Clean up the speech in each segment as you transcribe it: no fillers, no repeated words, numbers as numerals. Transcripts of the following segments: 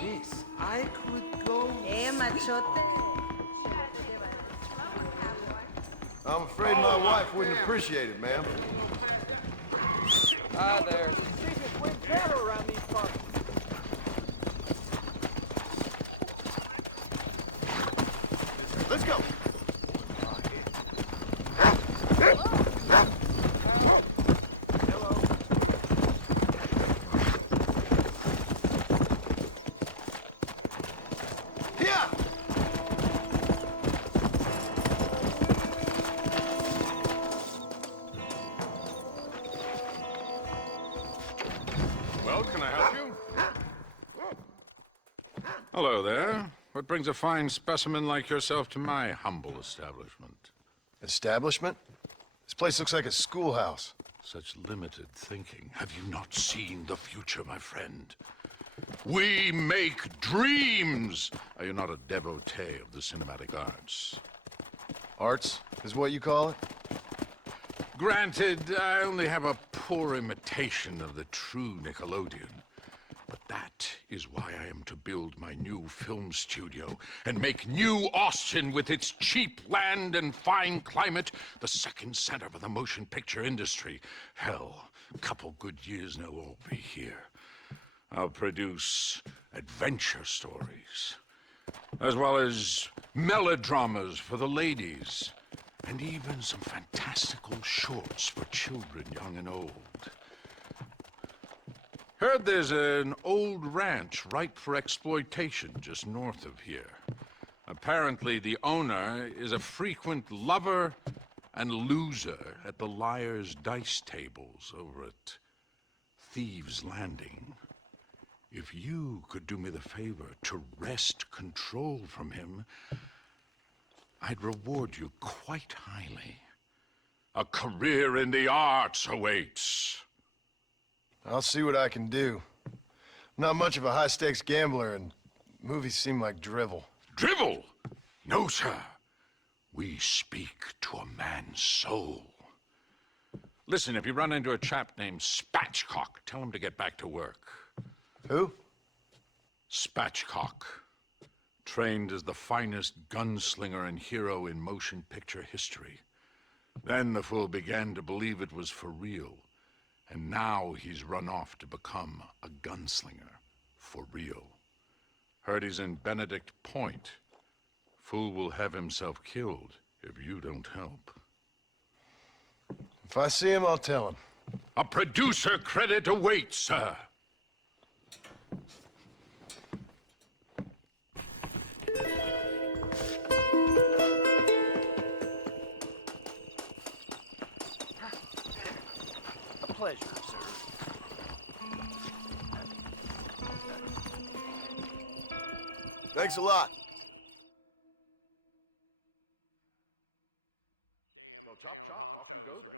Yes, I could go. Machote. I'm afraid my wife wouldn't appreciate it, ma'am. Hi there. Secret wind better around these parts. Let's go. Well, can I help you? Hello there. What brings a fine specimen like yourself to my humble establishment? Establishment? This place looks like a schoolhouse. Such limited thinking. Have you not seen the future, my friend? We make dreams! Are you not a devotee of the cinematic arts? Arts is what you call it? Granted, I only have a poor imitation of the true Nickelodeon. But that is why I am to build my new film studio and make New Austin, with its cheap land and fine climate, the second center for the motion picture industry. Hell, a couple good years and it'll all be here. I'll produce adventure stories, as well as melodramas for the ladies, and even some fantastical shorts for children young and old. Heard there's an old ranch ripe for exploitation just north of here. Apparently the owner is a frequent lover and loser at the Liar's dice tables over at Thieves' Landing. If you could do me the favor to wrest control from him, I'd reward you quite highly. A career in the arts awaits. I'll see what I can do. I'm not much of a high-stakes gambler, and movies seem like drivel. Drivel? No, sir. We speak to a man's soul. Listen, if you run into a chap named Spatchcock, tell him to get back to work. Who? Spatchcock. Trained as the finest gunslinger and hero in motion picture history. Then the fool began to believe it was for real. And now he's run off to become a gunslinger. For real. Heard he's in Benedict Point. Fool will have himself killed if you don't help. If I see him, I'll tell him. A producer credit awaits, sir. A pleasure, sir. Thanks a lot. Well, chop, chop, off you go then.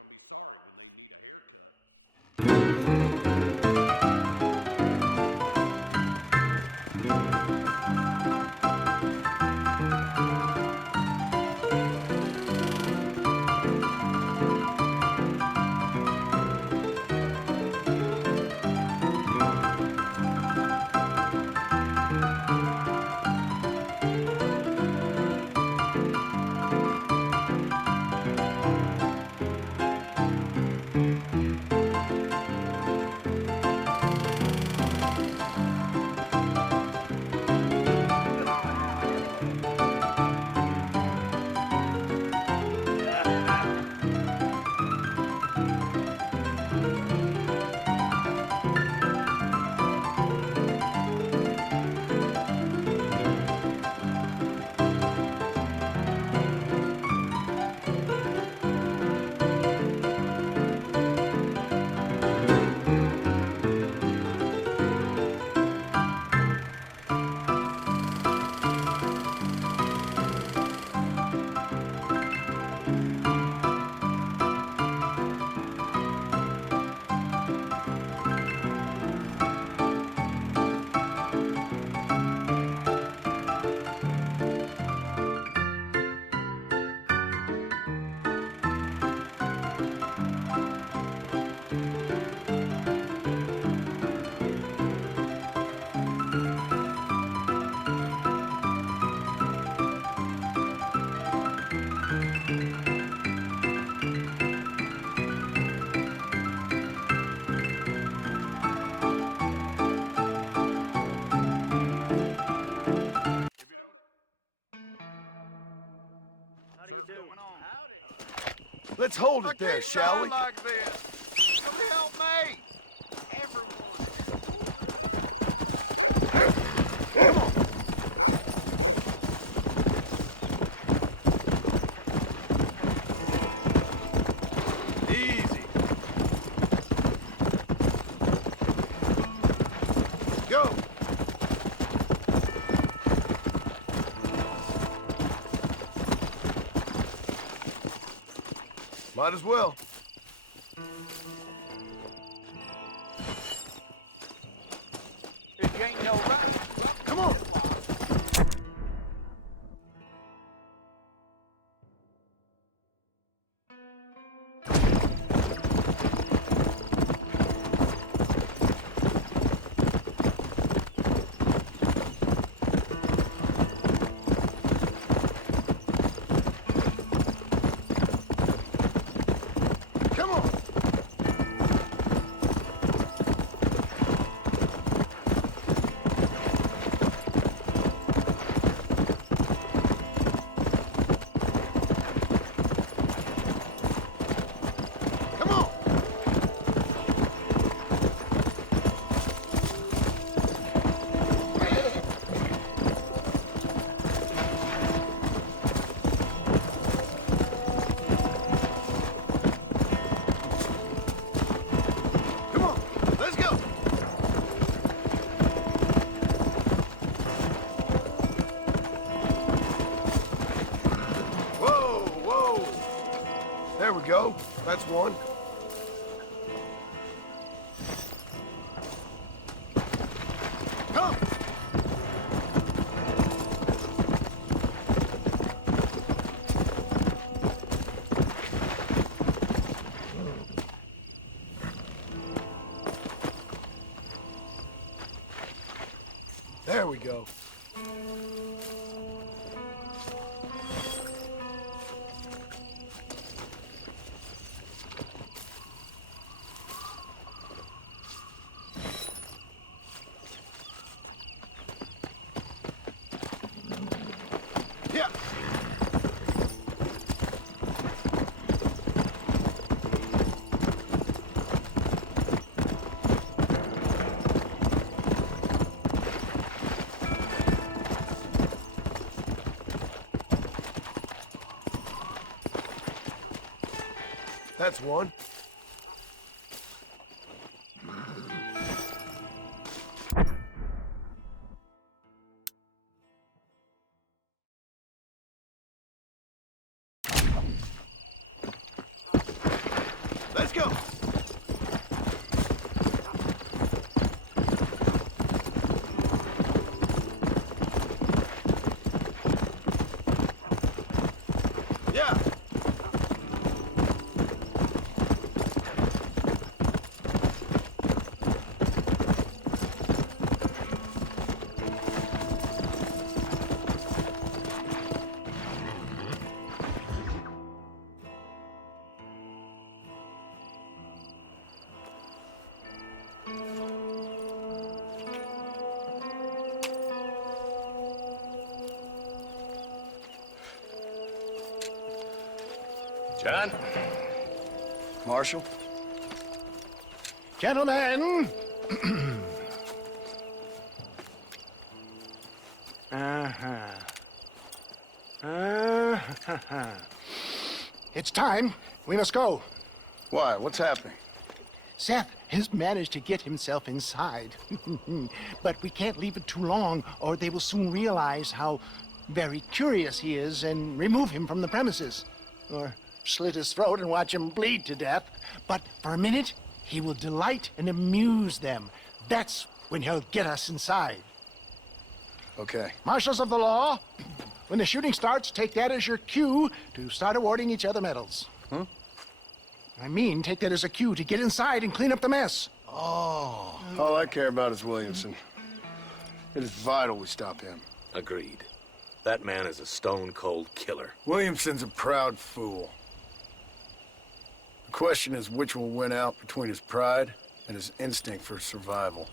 Let's hold it there, shall we? Like this. Somebody help me. Easy. Go. Might as well. If you ain't no right. Come on. Come on. Come on. Come on. Let's go. Whoa, whoa. There we go. That's one. Come. There we go. Yeah. That's one. Let's go. Yeah. John? Marshal. Gentlemen! It's time. We must go. Why? What's happening? Seth has managed to get himself inside. But we can't leave it too long, or they will soon realize how very curious he is and remove him from the premises. Or slit his throat and watch him bleed to death. But for a minute, he will delight and amuse them. That's when he'll get us inside. Okay. Marshals of the law, when the shooting starts, take that as your cue to start awarding each other medals. Huh? I mean, take that as a cue to get inside and clean up the mess. Oh. All I care about is Williamson. It is vital we stop him. Agreed. That man is a stone-cold killer. Williamson's a proud fool. The question is which will win out between his pride and his instinct for survival.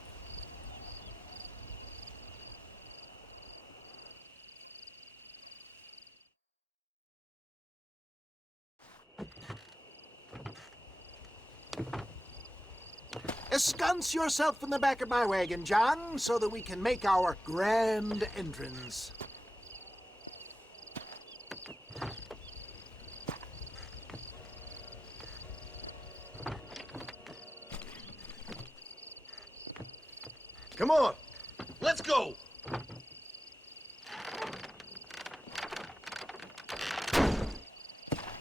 ensconce yourself in the back of my wagon, John, so that we can make our grand entrance. Come on, let's go.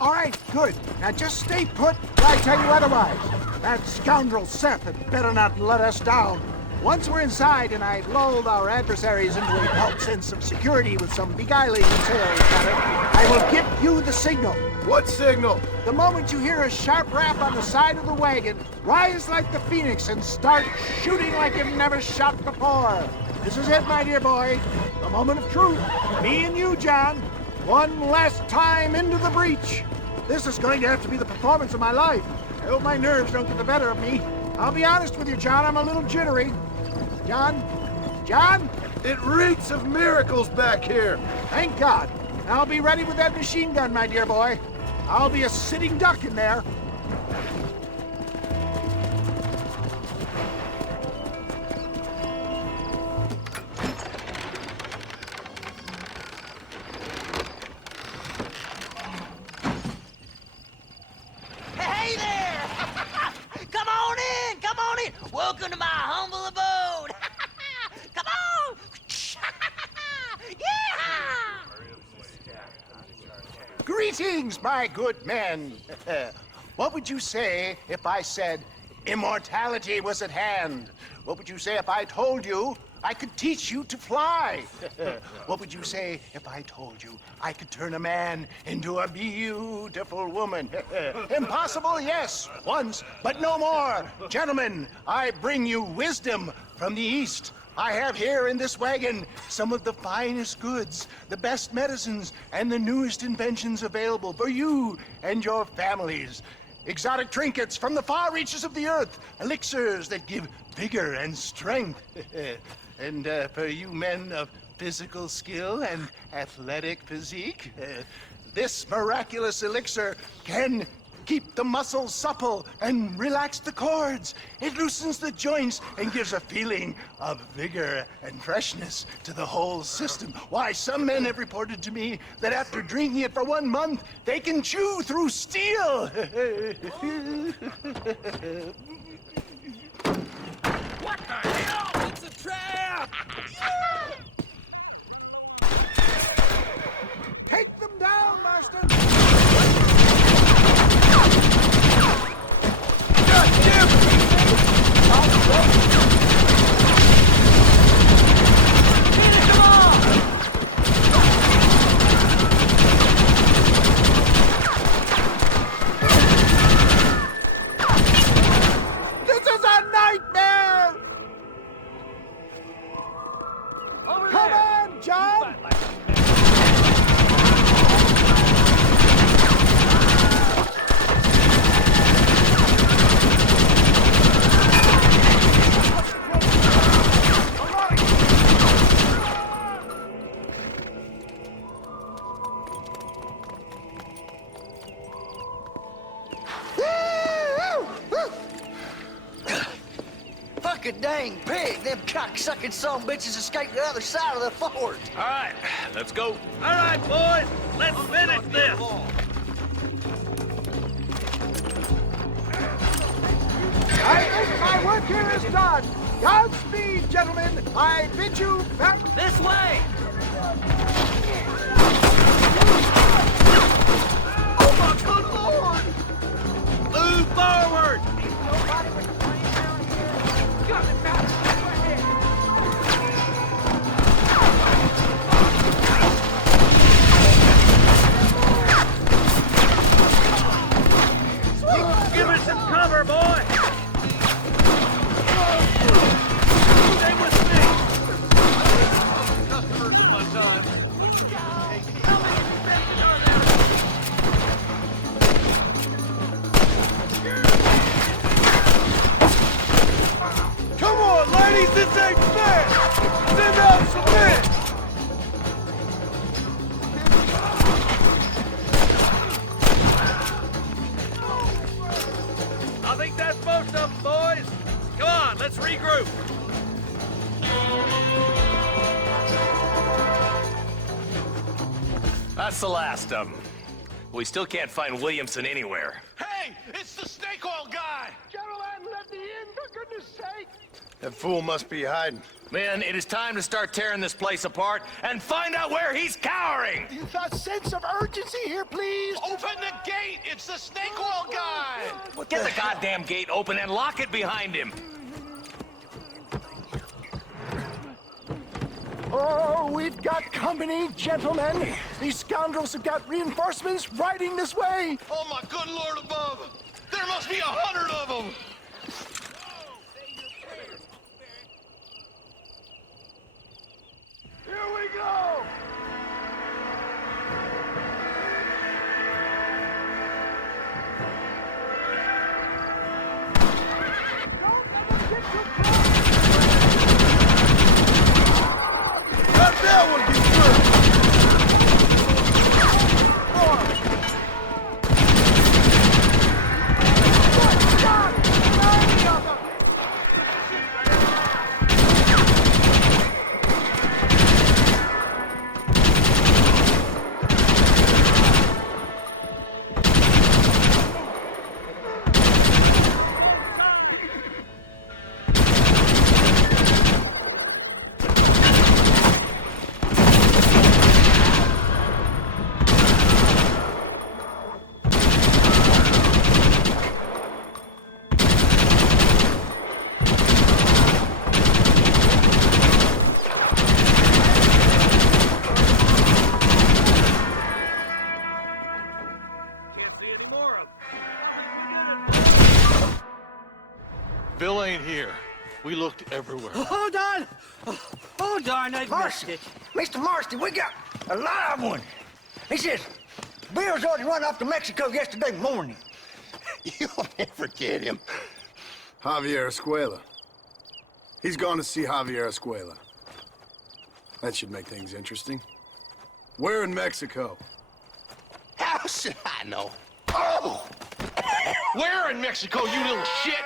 All right, good. Now just stay put till I tell you otherwise. That scoundrel Seth had better not let us down. Once we're inside and I've lulled our adversaries into a false sense of security with some beguiling sales matter, I will give you the signal. What signal? The moment you hear a sharp rap on the side of the wagon, rise like the phoenix and start shooting like you've never shot before. This is it, my dear boy. The moment of truth. Me and you, John. One last time into the breach. This is going to have to be the performance of my life. I hope my nerves don't get the better of me. I'll be honest with you, John, I'm a little jittery. John? John? It reeks of miracles back here. Thank God. I'll be ready with that machine gun, my dear boy. I'll be a sitting duck in there. Hey there! Come on in! Come on in! Welcome to my humble abode! Come on! Yeah! Greetings, my good men. What would you say if I said immortality was at hand? What would you say if I told you I could teach you to fly? What would you say if I told you I could turn a man into a beautiful woman? Impossible, yes, once, but no more. Gentlemen, I bring you wisdom from the East. I have here in this wagon some of the finest goods, the best medicines, and the newest inventions available for you and your families. Exotic trinkets from the far reaches of the earth, elixirs that give vigor and strength. And for you men of physical skill and athletic physique, this miraculous elixir can keep the muscles supple and relax the cords. It loosens the joints and gives a feeling of vigor and freshness to the whole system. Why, some men have reported to me that after drinking it for 1 month, they can chew through steel. What the hell? It's a trap! Take them down, Marston! This is a nightmare! Come on, John! Fucking dang pig! Them cocksucking son bitches escaped the other side of the fort! All right, let's go. All right, boys, let's finish this. I think my work here is done. Godspeed, gentlemen. I bid you back. This way! Oh my good lord! Move forward! Give us some cover, boy! Stay with me! Customers in my time. That's the last of them. We still can't find Williamson anywhere. Hey, it's the snake oil guy! Gentlemen, let me in, for goodness sake! That fool must be hiding. Men, it is time to start tearing this place apart and find out where he's cowering! A sense of urgency here, please! Open the gate! It's the snake oil guy! Get the goddamn gate open and lock it behind him! Oh, we've got company, gentlemen! These scoundrels have got reinforcements riding this way! Oh my good lord above! There must be 100 of them! Here we go! How'd that one get through? Can't see any more of them. Bill ain't here. We looked everywhere. Hold on! Hold on, I missed it. Mr. Marston, we got a live one. He says, Bill's already run off to Mexico yesterday morning. You'll never get him. Javier Escuela. He's gone to see Javier Escuela. That should make things interesting. Where in Mexico? How should I know? Oh! Where in Mexico, you little shit?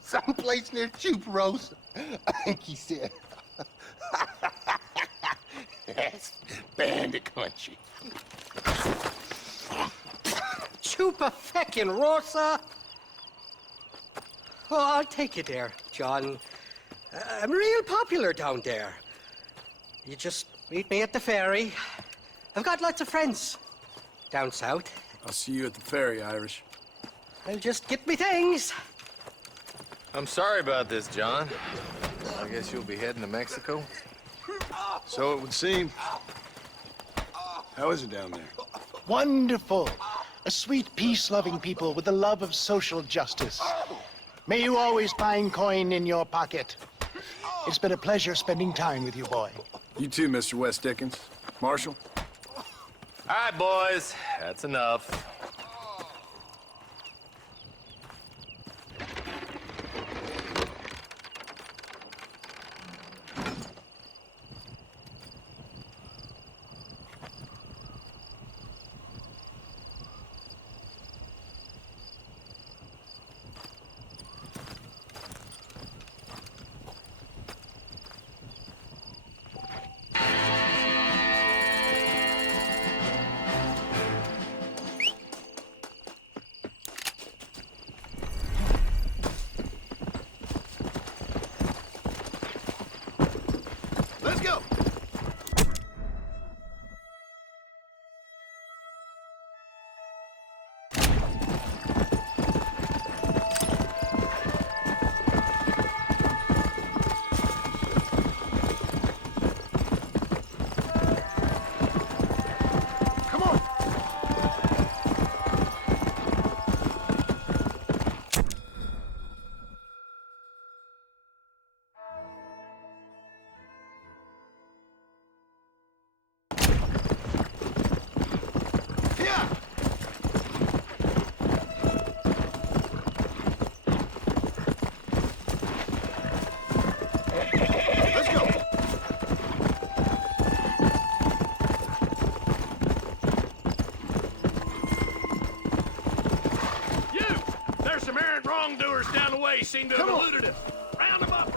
Someplace near Chuparosa, I think he said. That's bandit country. Chupa feckin' Rosa! Oh, I'll take you there, John. I'm real popular down there. You just meet me at the ferry. I've got lots of friends down south. I'll see you at the ferry, Irish. I'll just get me things. I'm sorry about this, John. I guess you'll be heading to Mexico? So it would seem. How is it down there? Wonderful. A sweet, peace-loving people with the love of social justice. May you always find coin in your pocket. It's been a pleasure spending time with you, boy. You too, Mr. West Dickens. Marshal? All right, boys. That's enough. Let's go! Come on! Yeah! Let's go! You! There's some errant wrongdoers down the way seem to have Come on. eluded us. Round them up!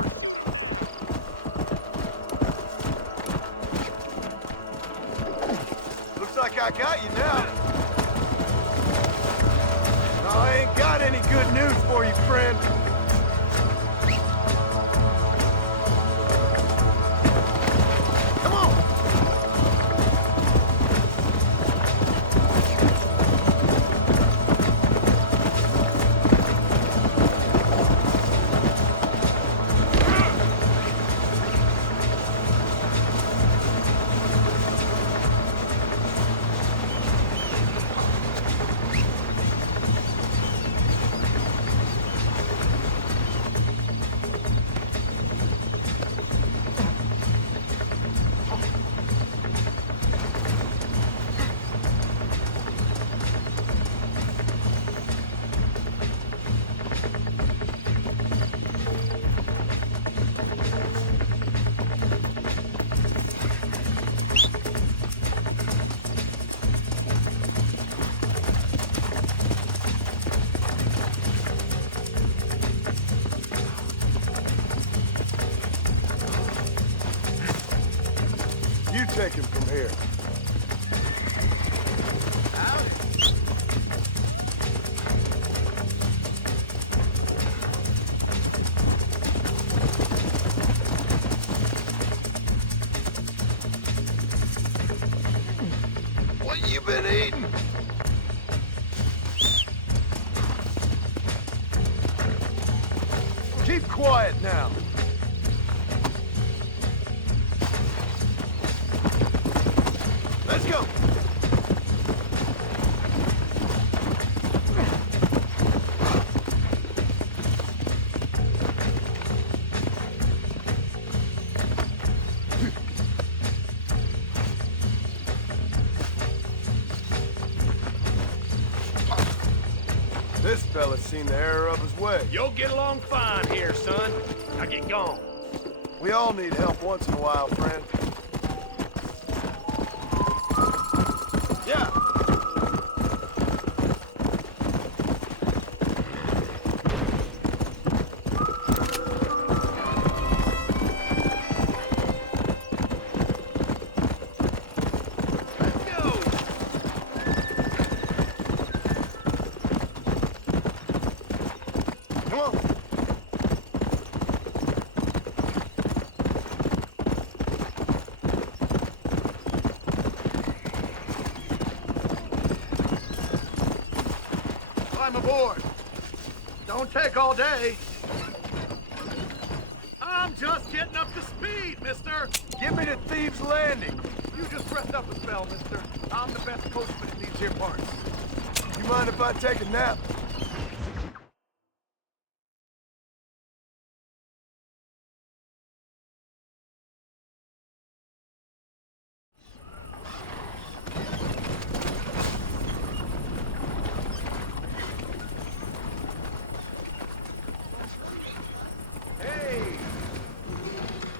got you now. No, I ain't got any good news for you, friend. Come on! You take him from here. What you been eating? Keep quiet now. Let's go. This fella's seen the error of his way. You'll get along fine here, son. Now get gone. We all need help once in a while, friend. Yeah. Climb aboard. Don't take all day. I'm just getting up to speed, mister. Give me the Thieves' Landing. You just rest up a spell, mister. I'm the best coachman in these here parts. You mind if I take a nap?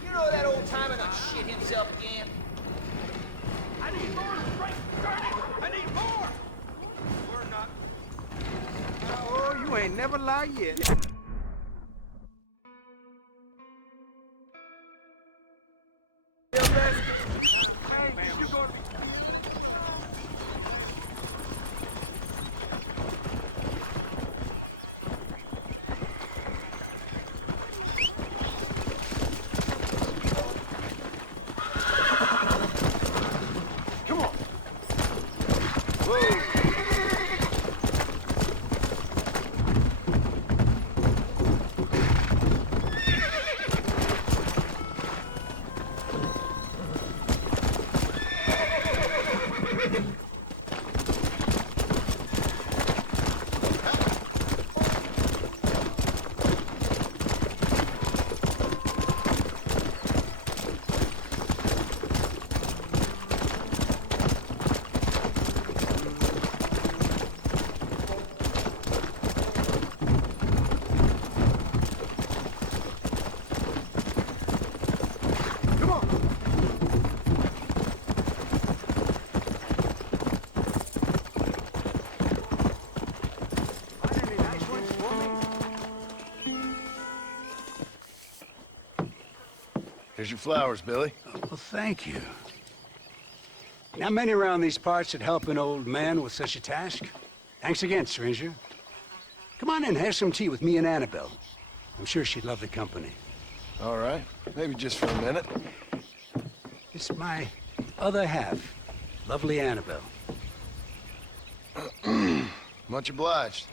You know that old timer that shit himself again? I need more strength, Gurney! I need more! We're not. Oh, you ain't never lied yet. Hey, man, you going to be... Come on. Whoa. Here's your flowers, Billy. Well, thank you. Not many around these parts that help an old man with such a task. Thanks again, stranger. Come on in, have some tea with me and Annabelle. I'm sure she'd love the company. All right. Maybe just for a minute. It's my other half, lovely Annabelle. Much obliged.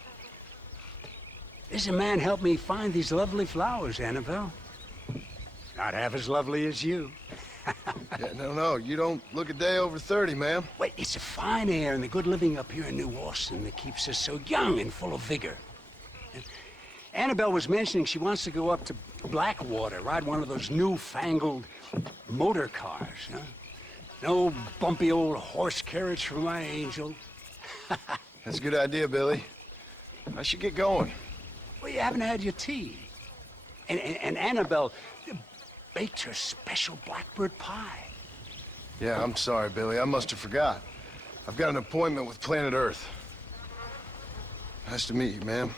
This man helped me find these lovely flowers, Annabelle. Not half as lovely as you. Yeah, no, you don't look a day over 30, ma'am. Wait, it's the fine air and the good living up here in New Austin that keeps us so young and full of vigor. And Annabelle was mentioning she wants to go up to Blackwater, ride one of those newfangled motor cars, huh? No bumpy old horse carriage for my angel. That's a good idea, Billy. I should get going. Well, you haven't had your tea. And Annabelle baked her special blackbird pie. Yeah, I'm sorry, Billy. I must have forgot. I've got an appointment with Planet Earth. Nice to meet you, ma'am.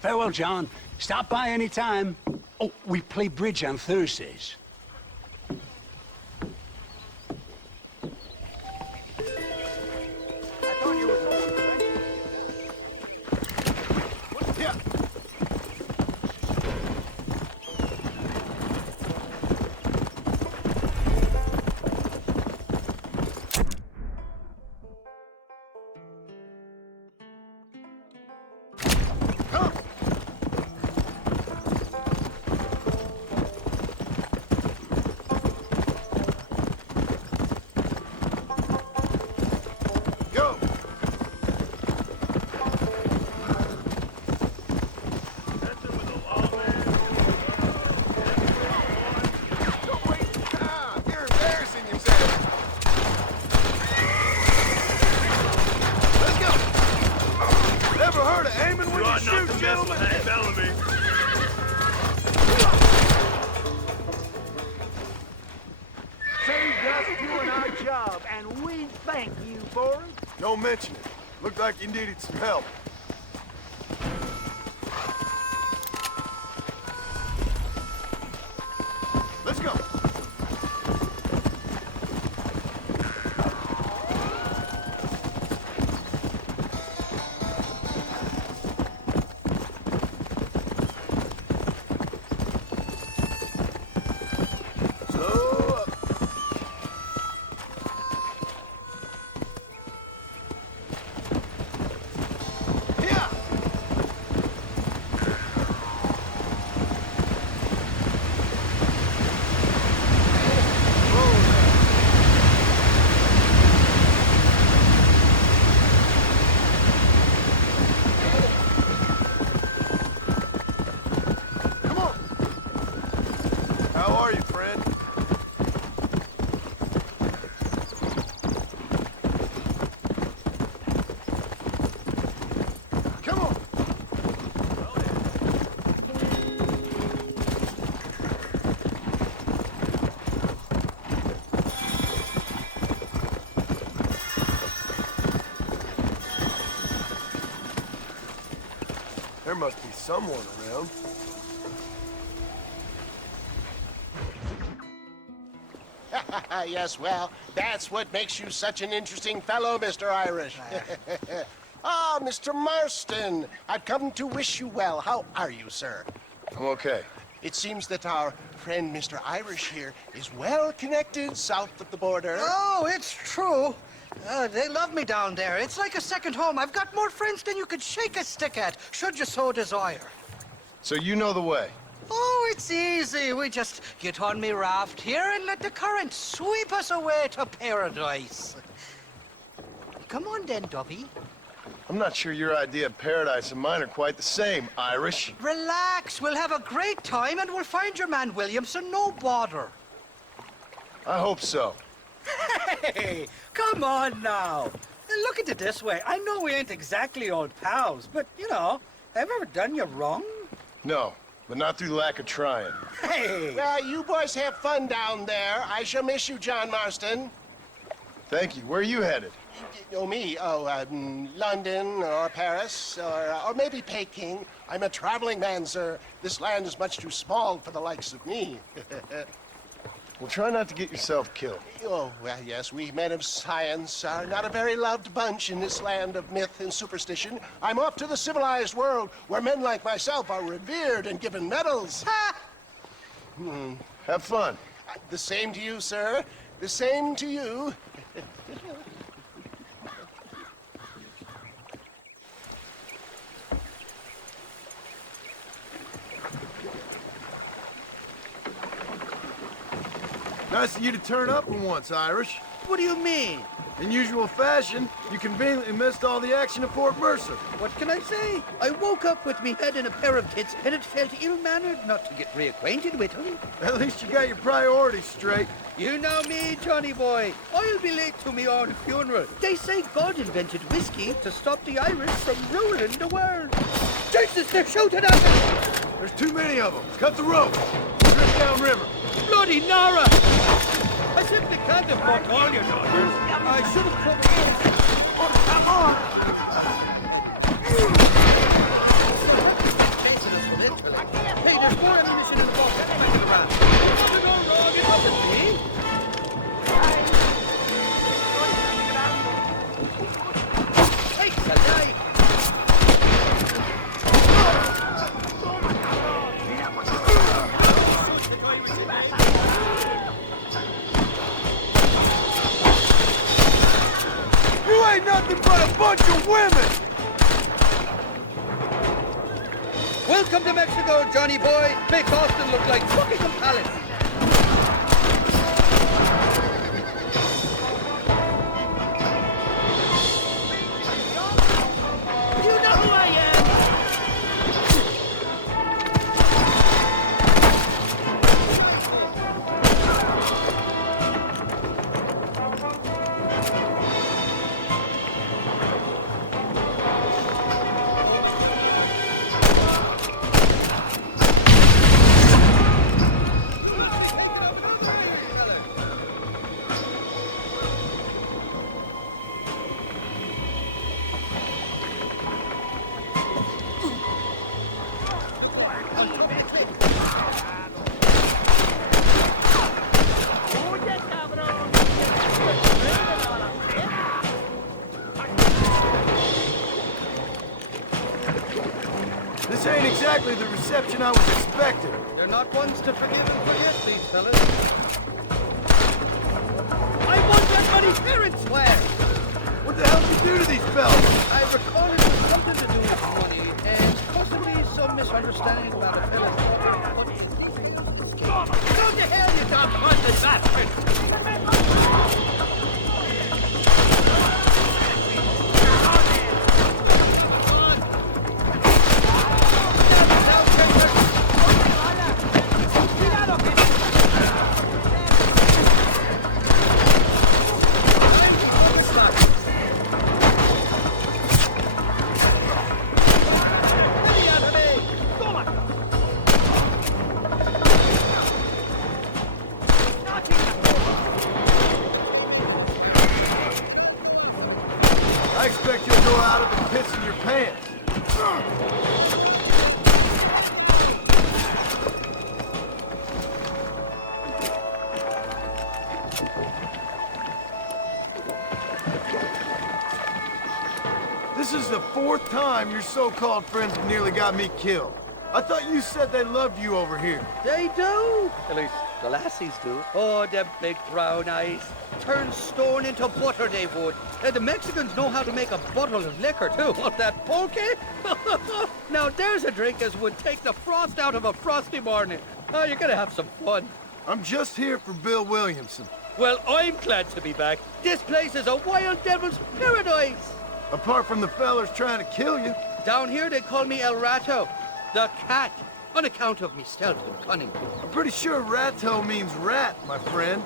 Farewell, John. Stop by any time. Oh, we play bridge on Thursdays. Don't mention it. Looked like you needed some help. Let's go. There must be someone around. Yes, well, that's what makes you such an interesting fellow, Mr. Irish. Ah, Mr. Marston, I've come to wish you well. How are you, sir? I'm okay. It seems that our friend Mr. Irish here is well connected south of the border. Oh, it's true. They love me down there. It's like a second home. I've got more friends than you could shake a stick at, should you so desire. So you know the way? Oh, it's easy. We just get on me raft here and let the current sweep us away to paradise. Come on then, Dubby. I'm not sure your idea of paradise and mine are quite the same, Irish. Relax. We'll have a great time and we'll find your man Williamson, no bother. I hope so. Hey, come on now. Look at it this way. I know we ain't exactly old pals, but, you know, have I ever done you wrong? No, but not through lack of trying. Hey! Well, you boys have fun down there. I shall miss you, John Marston. Thank you. Where are you headed? Oh, me? Oh, London or Paris or maybe Peking. I'm a traveling man, sir. This land is much too small for the likes of me. Well, try not to get yourself killed. Oh, well, yes, we men of science are not a very loved bunch in this land of myth and superstition. I'm off to the civilized world, where men like myself are revered and given medals. Ha! Have fun. The same to you, sir. The same to you. Nice of you to turn up for once, Irish. What do you mean? In usual fashion, you conveniently missed all the action at Fort Mercer. What can I say? I woke up with me head in a pair of tits, and it felt ill-mannered not to get reacquainted with him. At least you got your priorities straight. You know me, Johnny boy. I'll be late to me own funeral. They say God invented whiskey to stop the Irish from ruling the world. Jesus, they're shooting at us! There's too many of them. Cut the rope. Drift downriver. Bloody Nara! I simply can't afford all your daughters. I should have come in. Oh, come on! Hey, there's more ammunition in the box. That's my around. Nothing wrong, it wasn't me. Hey, alive! You ain't nothing but a bunch of women! Welcome to Mexico, Johnny boy. Make Austin look like Buckingham Palace. You know who I am! This ain't exactly the reception I was expecting. They're not ones to forgive and forget, these fellas. I want that money parents swear! What the hell did you do to these fellas? I recall it was something to do with money, and possibly some misunderstanding about a fella. Go to hell, you dog-hearted bastard! I expect you'll go out of it pissing your pants. This is the fourth time your so-called friends have nearly got me killed. I thought you said they loved you over here. They do. At least the lassies do. Oh, them big brown eyes. Turn stone into butter, they would. And the Mexicans know how to make a bottle of liquor, too. What, that pulque? Now, there's a drink as would take the frost out of a frosty morning. Oh, you're gonna have some fun. I'm just here for Bill Williamson. Well, I'm glad to be back. This place is a wild devil's paradise. Apart from the fellers trying to kill you. Down here, they call me El Rato, the cat, on account of me stealth and cunning. I'm pretty sure rato means rat, my friend.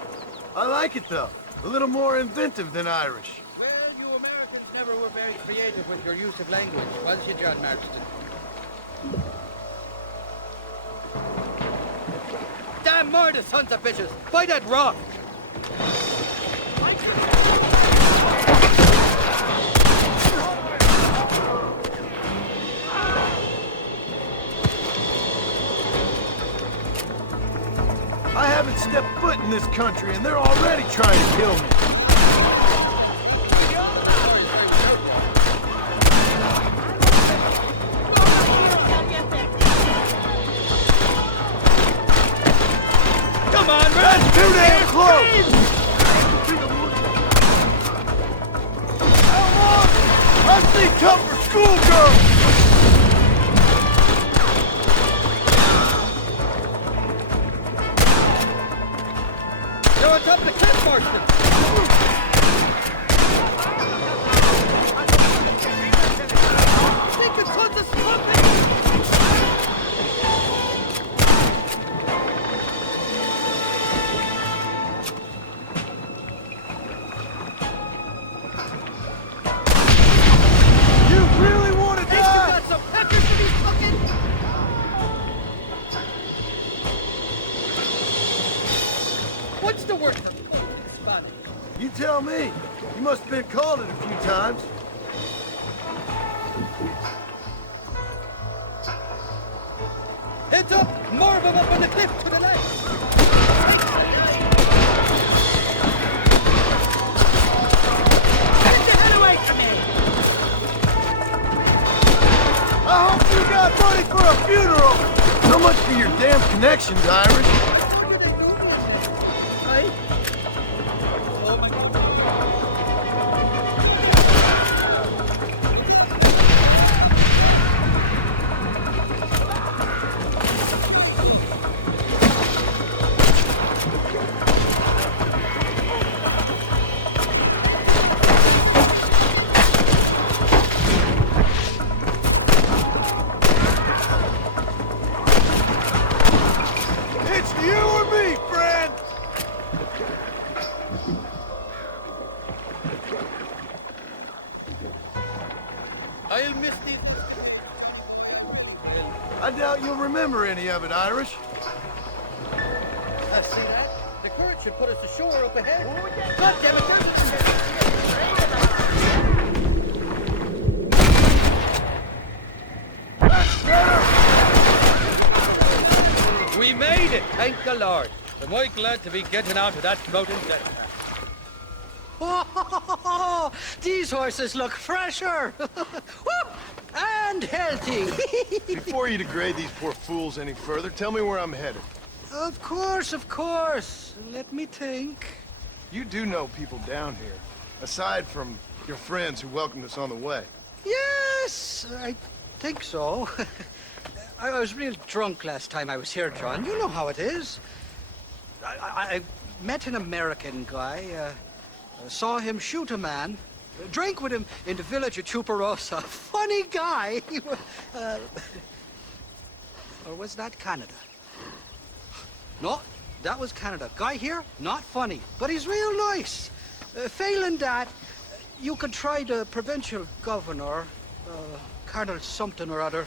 I like it, though. A little more inventive than Irish. Well, you Americans never were very creative with your use of language, was you, John Marston? Damn murder, sons of bitches! By that rock! I haven't stepped foot in this country, and they're already trying to kill me. Come on, man! That's too damn close! I see tough for schoolgirls! You're on top of the cliff, Marston. Think it's called the slumping. What's the word for spot? You tell me. You must have been called it a few times. Heads up! More of them up on the cliff to the left! Get the hell away from me! I hope you got money for a funeral! So much for your damn connections, Irish. I'll miss it. I doubt you'll remember any of it, Irish. I see that. The current should put us ashore up ahead. God damn it, we made it, thank the Lord. Am I glad to be getting out of that floating deck. Oh, these horses look fresher and healthy. Before you degrade these poor fools any further, tell me where I'm headed. Of course. Let me think. You do know people down here, aside from your friends who welcomed us on the way. Yes, I think so. I was real drunk last time I was here, John. You know how it is. I met an American guy, saw him shoot a man, drank with him in the village of Chuparosa. Funny guy. Or was that Canada? No, that was Canada. Guy here, not funny, but he's real nice. Failing that, you could try the provincial governor, Colonel something or other.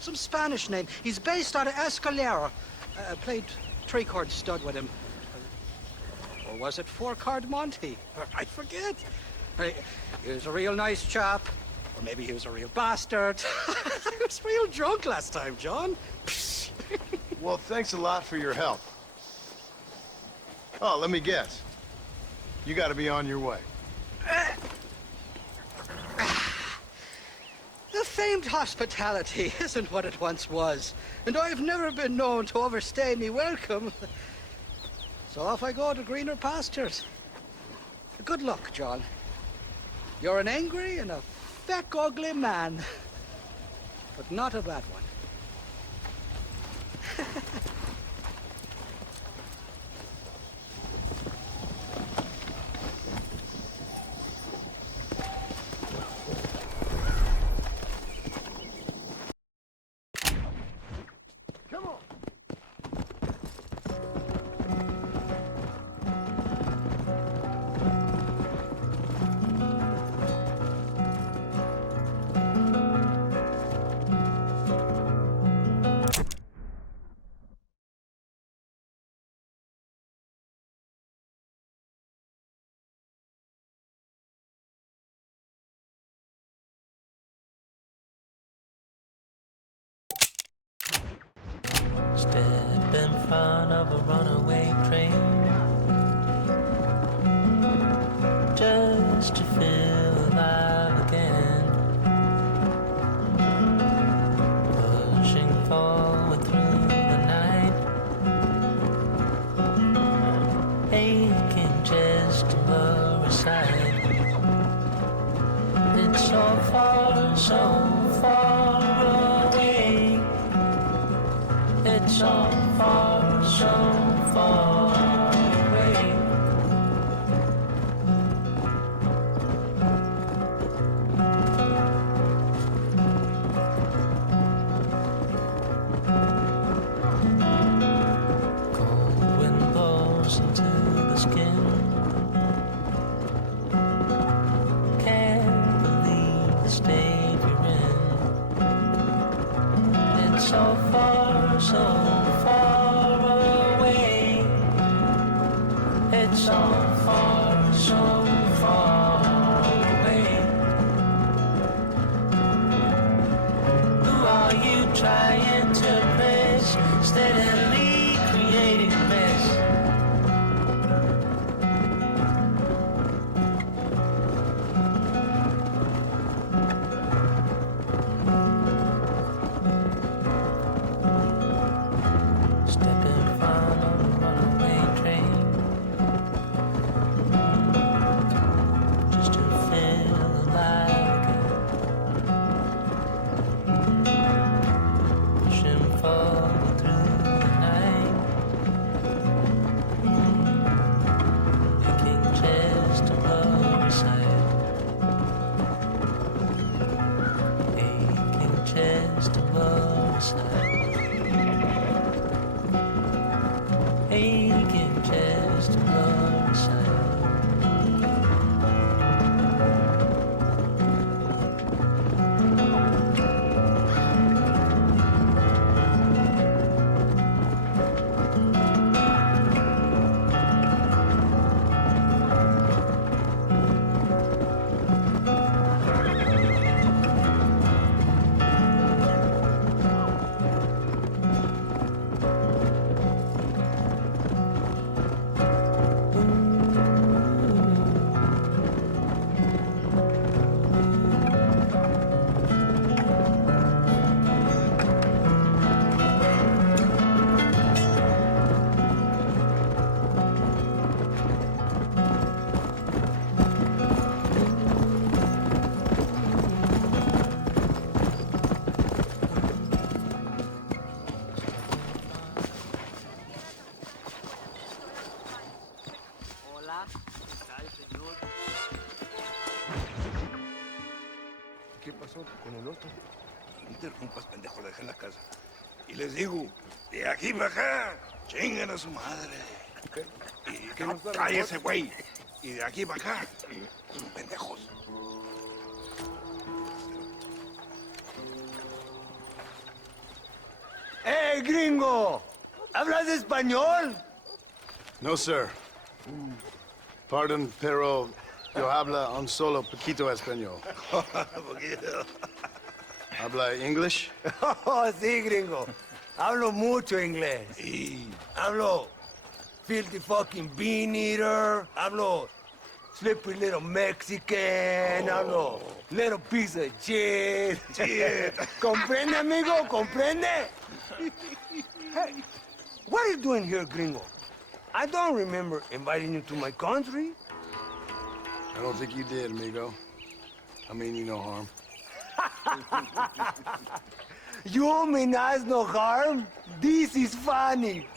Some Spanish name. He's based out of Escalera. Played three-chord stud with him. Or was it four-chord Monty? I forget. He was a real nice chap. Or maybe he was a real bastard. I was real drunk last time, John. Well, thanks a lot for your help. Oh, let me guess. You gotta be on your way. The famed hospitality isn't what it once was, and I've never been known to overstay me welcome. So off I go to greener pastures. Good luck, John. You're an angry and a fat, ugly man, but not a bad one. Step step in front of a runaway train just to feel alive again, pushing forward through the night, aching just to lower side. It's so far, so far away. It's so far, so far away. Cold wind blows into the skin. Can't believe the state you're in. It's so far, so far away. It's so far, so far away. Who are you trying to press? Steadily creating mess. Step in front of a runaway train just to feel alive again. Pushing forward through the night, making just a lower side, making just a lower side. Aching just to lower side. ¿Qué pasó con el otro? No interrumpas, pendejo, deja en la casa. Y les digo, de aquí para acá, chingan a su madre. Y que no cállese, güey. Y de aquí para acá, pendejos. ¡Eh, gringo! ¿Hablas español? No, sir. Pardon, pero yo habla un solo poquito español. ¿Habla English? Oh, sí, gringo. Hablo mucho inglés. Hablo filthy fucking bean eater. Hablo slippery little Mexican. Hablo little piece of shit. ¿Comprende, amigo? ¿Comprende? Hey, what are you doing here, gringo? I don't remember inviting you to my country. I don't think you did, amigo. I mean you no harm. You mean us no harm? This is funny.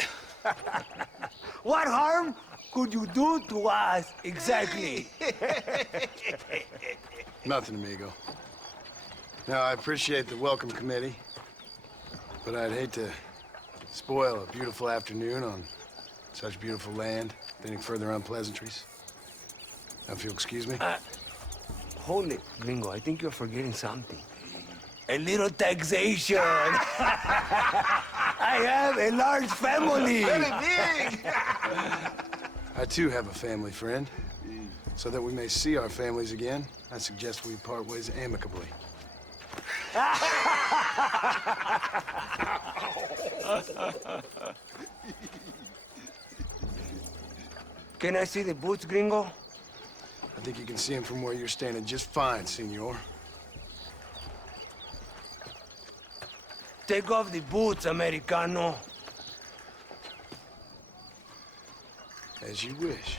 What harm could you do to us exactly? Nothing, amigo. Now, I appreciate the welcome committee, but I'd hate to spoil a beautiful afternoon on such beautiful land with any further unpleasantries. Now, if you'll excuse me. Hold it, gringo. I think you're forgetting something. A little taxation. I have a large family. Very big. I too have a family friend. So that we may see our families again, I suggest we part ways amicably. Can I see the boots, gringo? I think you can see him from where you're standing just fine, senor. Take off the boots, Americano. As you wish.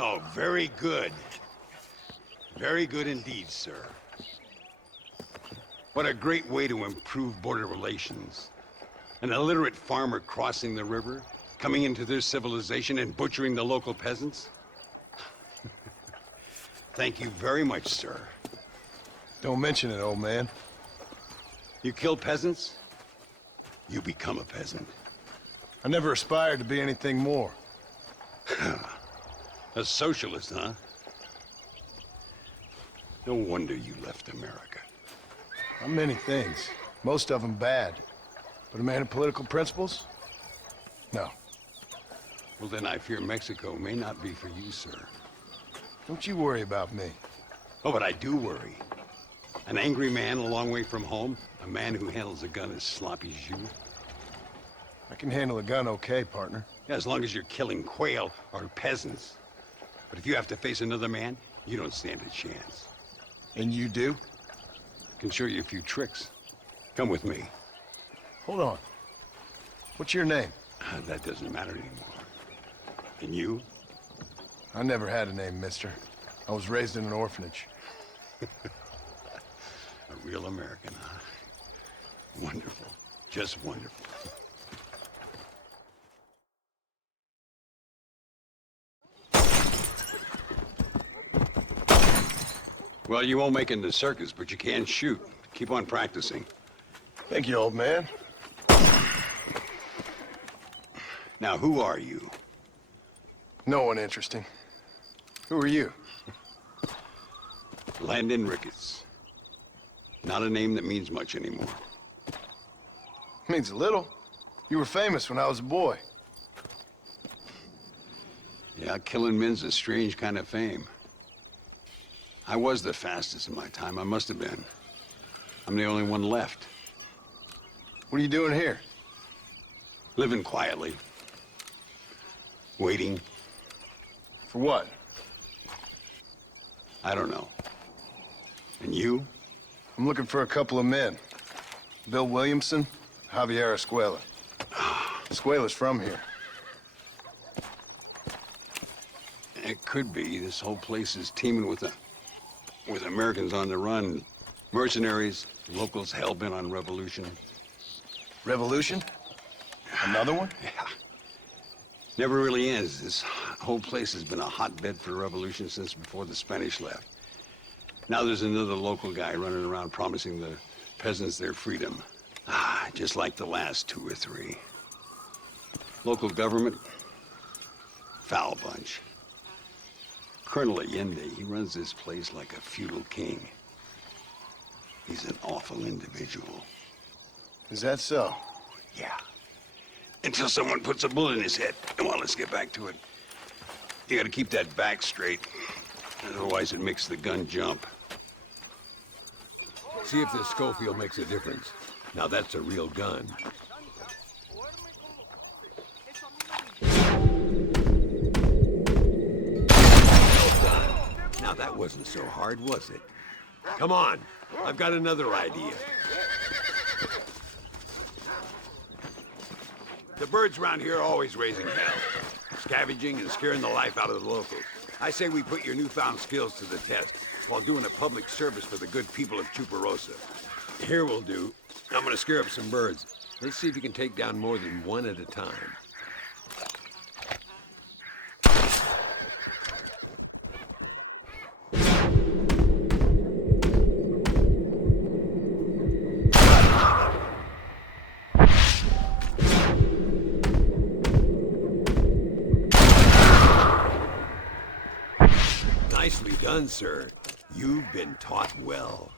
Oh, very good. Very good indeed, sir. What a great way to improve border relations. An illiterate farmer crossing the river, coming into their civilization and butchering the local peasants? Thank you very much, sir. Don't mention it, old man. You kill peasants, you become a peasant. I never aspired to be anything more. A socialist, huh? No wonder you left America. I'm many things. Most of them bad. But a man of political principles? No. Well, then I fear Mexico may not be for you, sir. Don't you worry about me. Oh, but I do worry. An angry man a long way from home? A man who handles a gun as sloppy as you? I can handle a gun okay, partner. Yeah, as long as you're killing quail or peasants. But if you have to face another man, you don't stand a chance. And you do? I can show you a few tricks. Come with me. Hold on. What's your name? That doesn't matter anymore. And you? I never had a name, mister. I was raised in an orphanage. A real American, huh? Wonderful. Just wonderful. Well, you won't make it in the circus, but you can shoot. Keep on practicing. Thank you, old man. Now, who are you? No one interesting. Who are you? Landon Ricketts. Not a name that means much anymore. Means a little. You were famous when I was a boy. Yeah, killing men's a strange kind of fame. I was the fastest in my time. I must have been. I'm the only one left. What are you doing here? Living quietly. Waiting. For what? I don't know. And you? I'm looking for a couple of men. Bill Williamson, Javier Escuela. Escuela's from here. It could be. This whole place is teeming with Americans on the run. Mercenaries, locals hell-bent on revolution. Revolution? Another one? Yeah. Never really ends. This whole place has been a hotbed for revolution since before the Spanish left. Now there's another local guy running around promising the peasants their freedom. Just like the last two or three. Local government, foul bunch. Colonel Allende, he runs this place like a feudal king. He's an awful individual. Is that so? Yeah. Until someone puts a bullet in his head. Come on, let's get back to it. You gotta keep that back straight. Otherwise it makes the gun jump. See if this Schofield makes a difference. Now that's a real gun. Well done. Now that wasn't so hard, was it? Come on, I've got another idea. The birds around here are always raising hell, scavenging and scaring the life out of the locals. I say we put your newfound skills to the test while doing a public service for the good people of Chuparosa. Here we'll do. I'm gonna scare up some birds. Let's see if you can take down more than one at a time. Nicely done, sir. You've been taught well.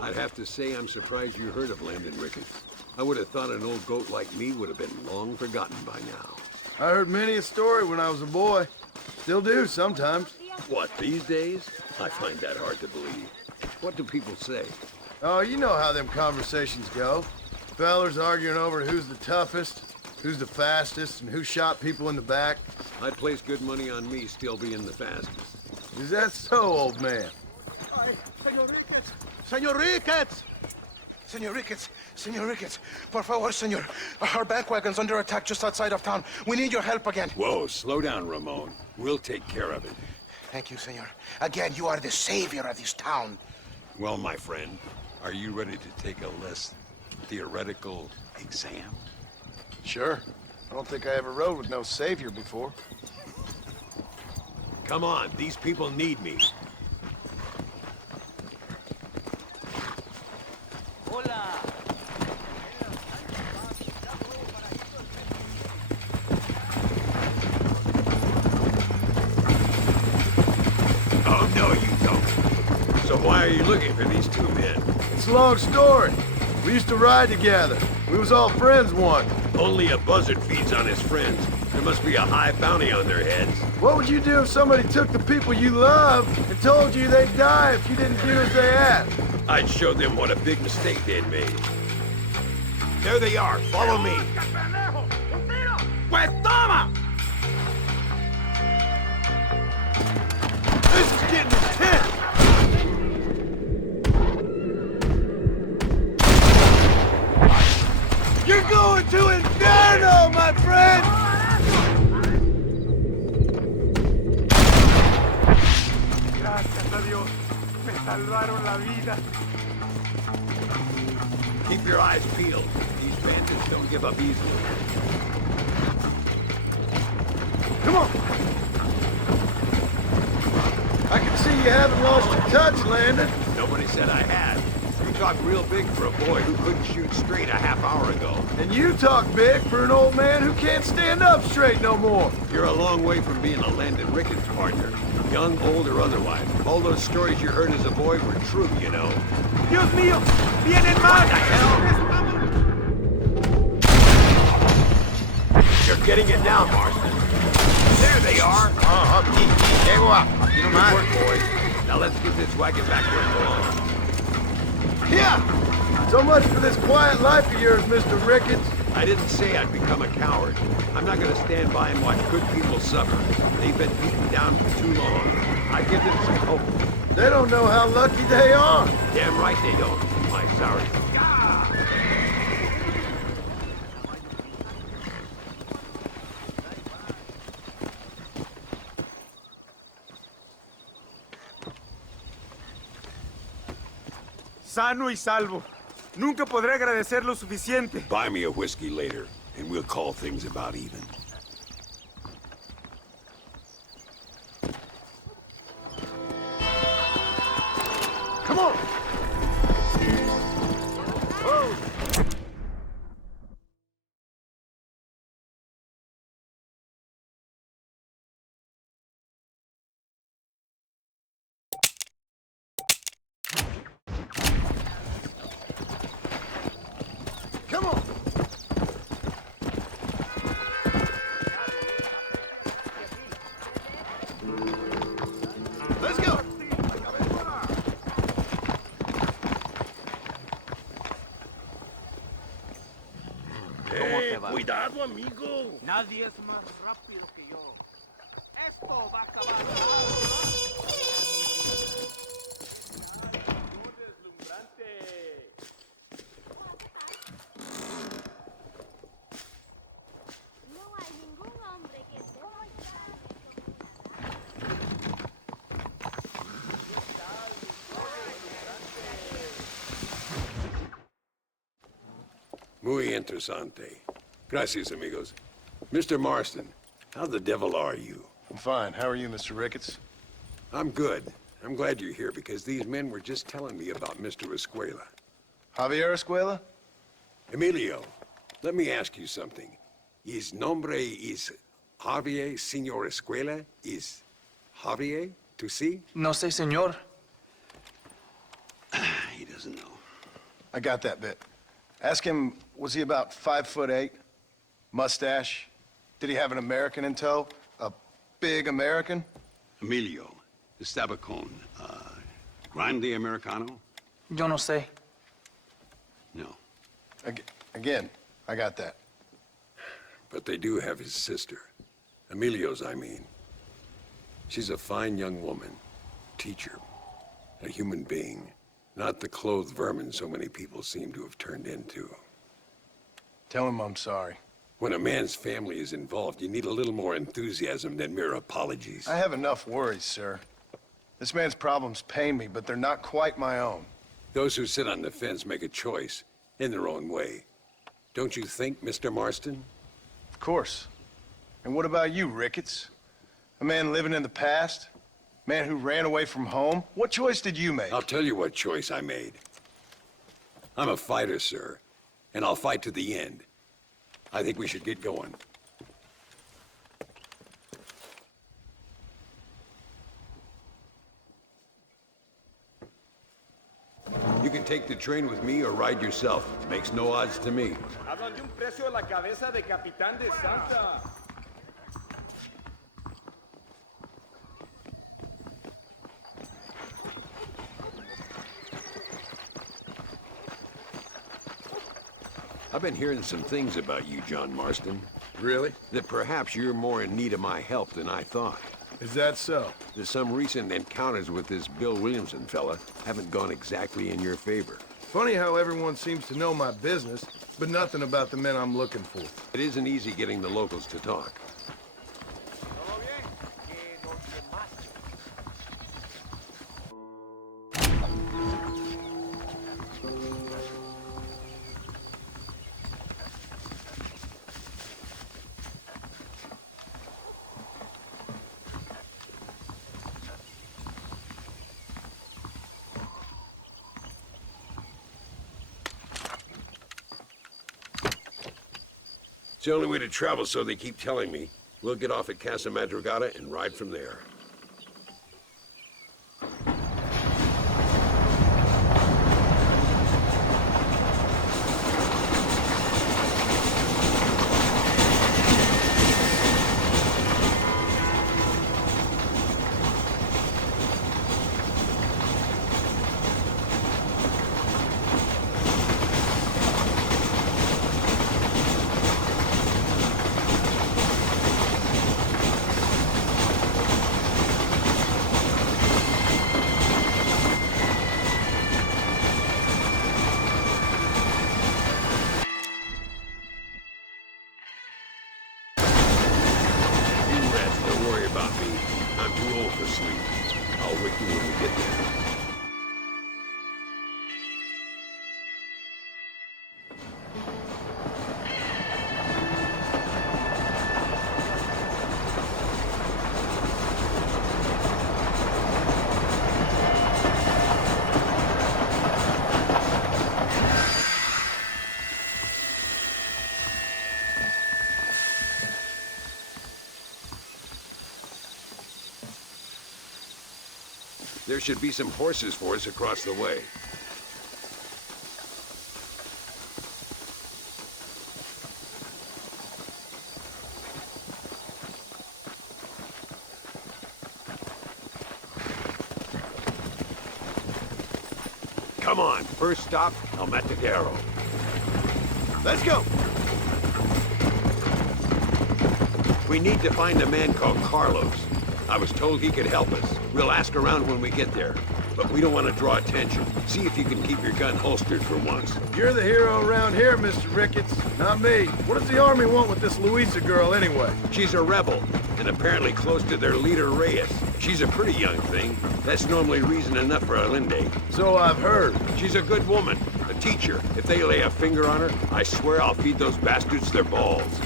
I'd have to say I'm surprised you heard of Landon Ricketts. I would have thought an old goat like me would have been long forgotten by now. I heard many a story when I was a boy. Still do, sometimes. What, these days? I find that hard to believe. What do people say? Oh, you know how them conversations go. Fellers arguing over who's the toughest, who's the fastest, and who shot people in the back. I'd place good money on me still being the fastest. Is that so, old man? Senor Ricketts! Senor Ricketts! Senor Ricketts! Senor Ricketts! Por favor, senor. Our bank wagon's under attack just outside of town. We need your help again. Whoa, slow down, Ramon. We'll take care of it. Thank you, senor. Again, you are the savior of this town. Well, my friend, are you ready to take a less theoretical exam? Sure. I don't think I ever rode with no savior before. Come on, these people need me. Hola. Oh, no, you don't. So why are you looking for these two men? It's a long story. We used to ride together. We was all friends once. Only a buzzard feeds on his friends. There must be a high bounty on their heads. What would you do if somebody took the people you love and told you they'd die if you didn't do as they asked? I'd show them what a big mistake they'd made. There they are. Follow me. Pues toma! This is getting intense! You're going to Inferno, my friend! Gracias a Dios, me salvaron la vida. Keep your eyes peeled. These bandits don't give up easily. Come on! I can see you haven't lost your touch, Landon. Nobody said I had. You talk real big for a boy who couldn't shoot straight a half hour ago. And you talk big for an old man who can't stand up straight no more. You're a long way from being a Landon Ricketts partner. Young, old, or otherwise. All those stories you heard as a boy were true, you know. Dios mío! ¡Vienen más! You're getting it now, Marston. There they are! Good work, boys. Now let's get this wagon back where it belongs. Yeah! So much for this quiet life of yours, Mr. Ricketts. I didn't say I'd become a coward. I'm not gonna stand by and watch good people suffer. They've been beaten down for too long. I give them some hope. They don't know how lucky they are. Damn right they don't. My sorry. Sano y salvo. Nunca podré agradecer lo suficiente. Buy me a whiskey later, and we'll call things about even. Come on! Whoa. Come on! Let's go! Cuidado, amigo. Nadie es más rápido que yo. Esto va a acabar. No hay ningún hombre que Muy interesante. Gracias, amigos. Mr. Marston, how the devil are you? I'm fine. How are you, Mr. Ricketts? I'm good. I'm glad you're here because these men were just telling me about Mr. Escuela. Javier Escuela? Emilio, let me ask you something. His nombre is Javier Señor Escuela? Is Javier to see? No sé, señor. He doesn't know. I got that bit. Ask him, was he about 5'8"? Mustache? Did he have an American in tow? A big American? Emilio, the Stabacone. Grande Americano? Yo no sé. No. Again, I got that. But they do have his sister. Emilio's, I mean. She's a fine young woman. Teacher. A human being. Not the clothed vermin so many people seem to have turned into. Tell him I'm sorry. When a man's family is involved, you need a little more enthusiasm than mere apologies. I have enough worries, sir. This man's problems pain me, but they're not quite my own. Those who sit on the fence make a choice, in their own way. Don't you think, Mr. Marston? Of course. And what about you, Ricketts? A man living in the past? Man who ran away from home? What choice did you make? I'll tell you what choice I made. I'm a fighter, sir, and I'll fight to the end. I think we should get going. You can take the train with me or ride yourself. Makes no odds to me. Hablan de un precio de la cabeza de capitán de Santa. I've been hearing some things about you, John Marston. Really? That perhaps you're more in need of my help than I thought. Is that so? That some recent encounters with this Bill Williamson fella haven't gone exactly in your favor. Funny how everyone seems to know my business, but nothing about the men I'm looking for. It isn't easy getting the locals to talk. It's the only way to travel, so they keep telling me. We'll get off at Casa Madrugada and ride from there. There should be some horses for us across the way. Come on, first stop, Almatagero. Let's go! We need to find a man called Carlos. I was told he could help us. We'll ask around when we get there. But we don't want to draw attention. See if you can keep your gun holstered for once. You're the hero around here, Mr. Ricketts, not me. What does the army want with this Luisa girl anyway? She's a rebel, and apparently close to their leader, Reyes. She's a pretty young thing. That's normally reason enough for Allende. So I've heard. She's a good woman, a teacher. If they lay a finger on her, I swear I'll feed those bastards their balls.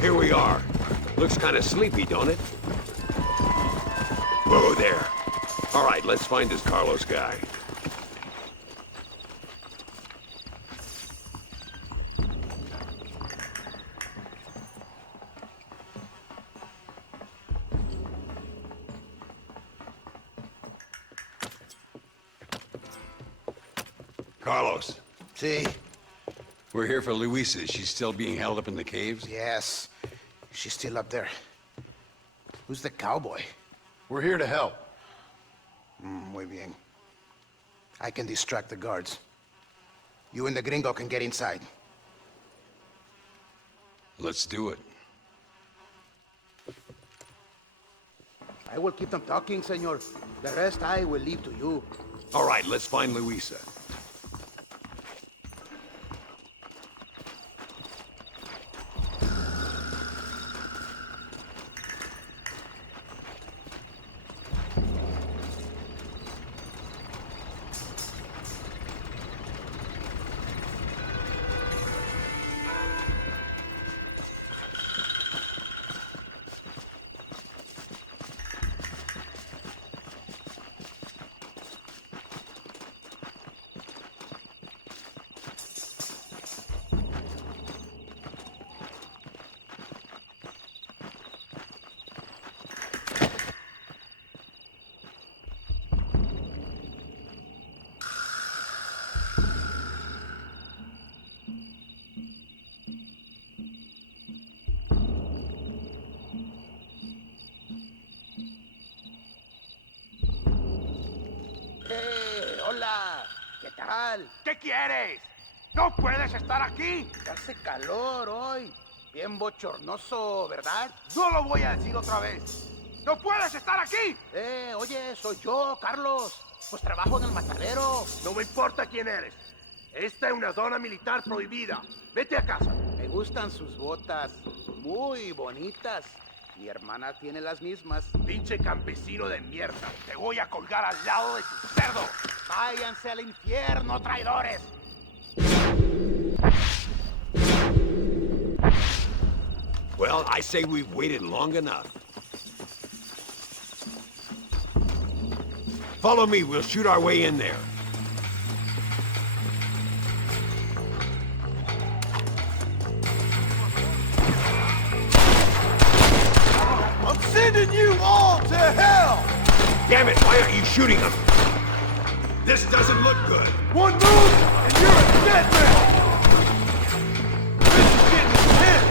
Here we are. Looks kind of sleepy, don't it? Whoa there. All right, let's find this Carlos guy. Carlos, See? We're here for Luisa. She's still being held up in the caves? Yes. She's still up there. Who's the cowboy? We're here to help. Muy bien. I can distract the guards. You and the gringo can get inside. Let's do it. I will keep them talking, senor. The rest I will leave to you. All right, let's find Luisa. Hola. ¿Qué tal? ¿Qué quieres? ¡No puedes estar aquí! Hace calor hoy. Bien bochornoso, ¿verdad? No lo voy a decir otra vez. ¡No puedes estar aquí! Oye, soy yo, Carlos. Pues trabajo en el matadero. No me importa quién eres. Esta es una zona militar prohibida. Vete a casa. Me gustan sus botas. Muy bonitas. Mi hermana tiene las mismas. Pinche campesino de mierda. Te voy a colgar al lado de tu cerdo. Váyanse al infierno, traidores. Well, I say we've waited long enough. Follow me, we'll shoot our way in there. I'm sending you all to hell! Damn it, why aren't you shooting them? This doesn't look good. One move, and you're a dead man! This is getting intense!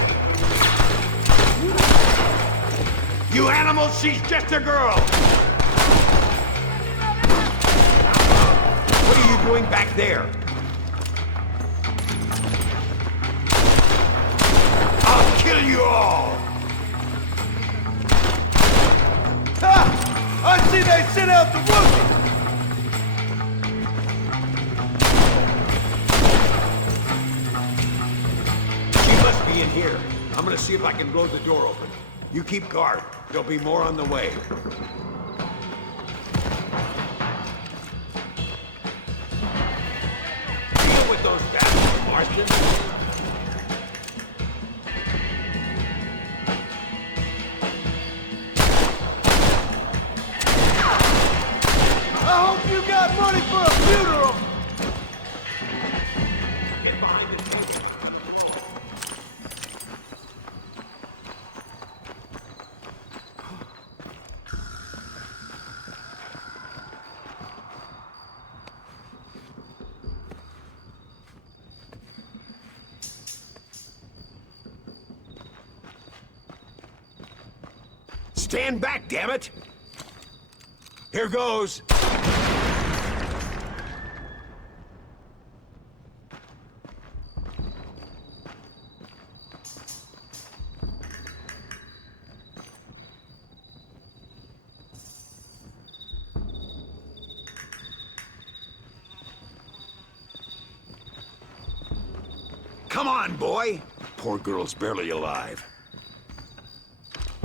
You animals, she's just a girl! What are you doing back there? I'll kill you all! Ha! I see they sent out the rookie! She must be in here. I'm gonna see if I can blow the door open. You keep guard. There'll be more on the way. Deal with those bastards, Martians. I hope you got money for a funeral! Get behind the table. Stand back, damn it! Here goes. Come on, boy! Poor girl's barely alive.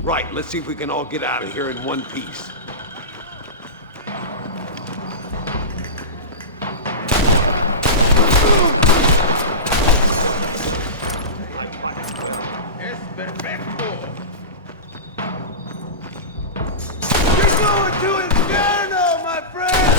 Right, let's see if we can all get out of here in one piece. Es perfecto. You're going to Inferno, my friend!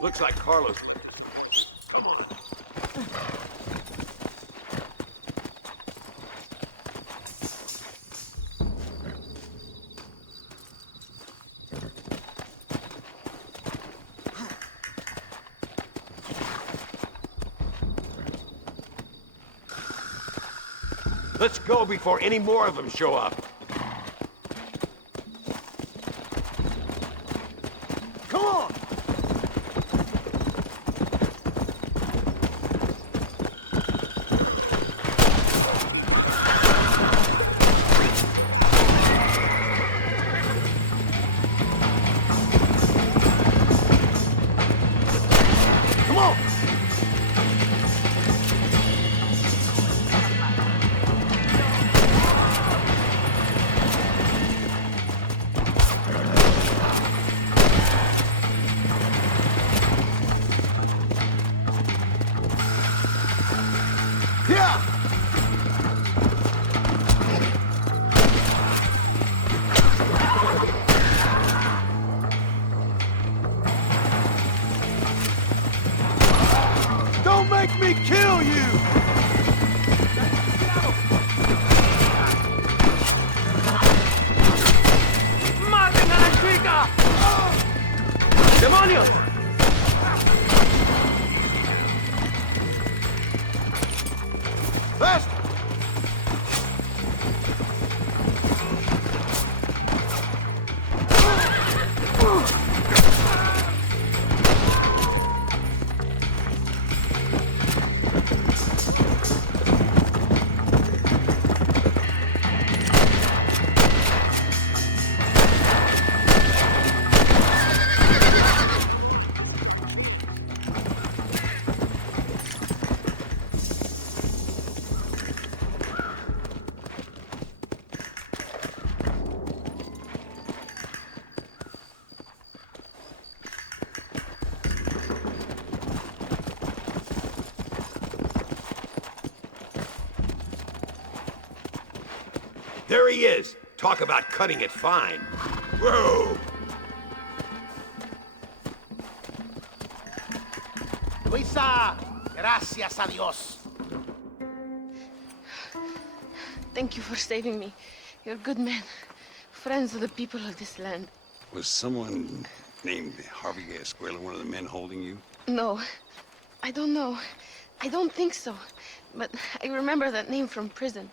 Looks like Carlos. Come on. Let's go before any more of them show up. Come on! Come on! Don't make me kill you! ¡Maten a la chica! ¡Demonios! ¡Fast! There he is. Talk about cutting it fine. Whoa! Luisa, gracias a Dios. Thank you for saving me. You're good men. Friends of the people of this land. Was someone named Javier Escuela one of the men holding you? No, I don't know. I don't think so. But I remember that name from prison.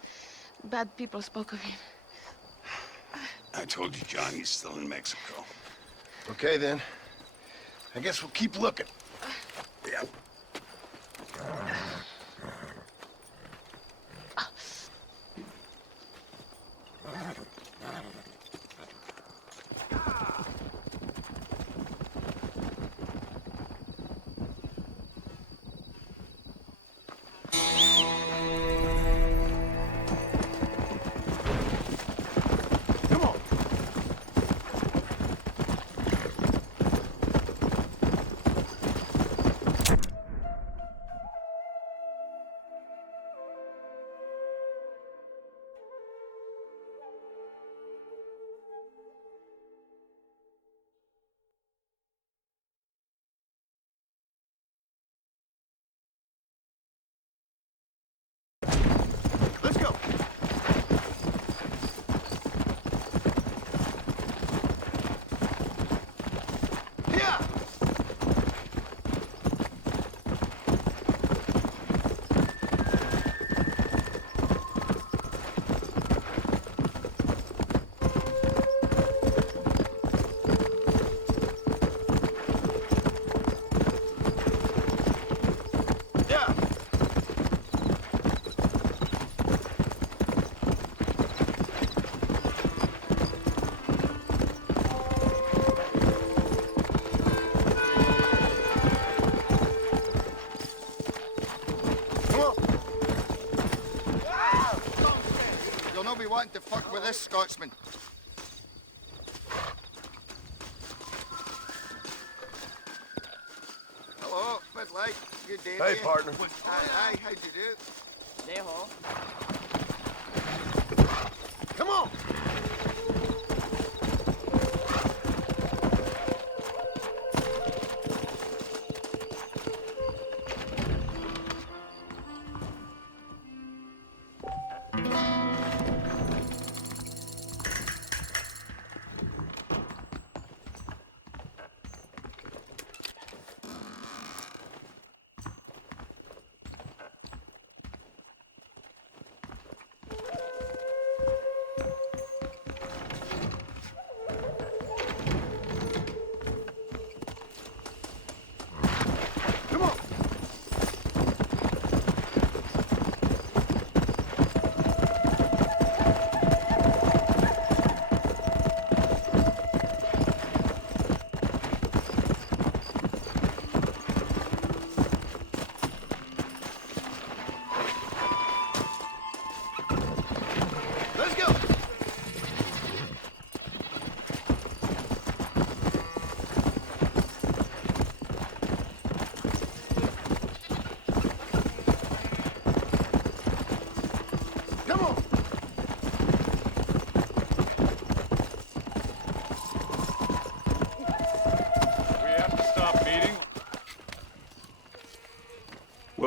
Bad people spoke of him. I told you, John, he's still in Mexico. Okay, then. I guess we'll keep looking. Yeah. Wanting to fuck with this Scotsman. Hello, Bud Light. Good day. Hey, partner. Aye, how'd you do? Dejo. Come on!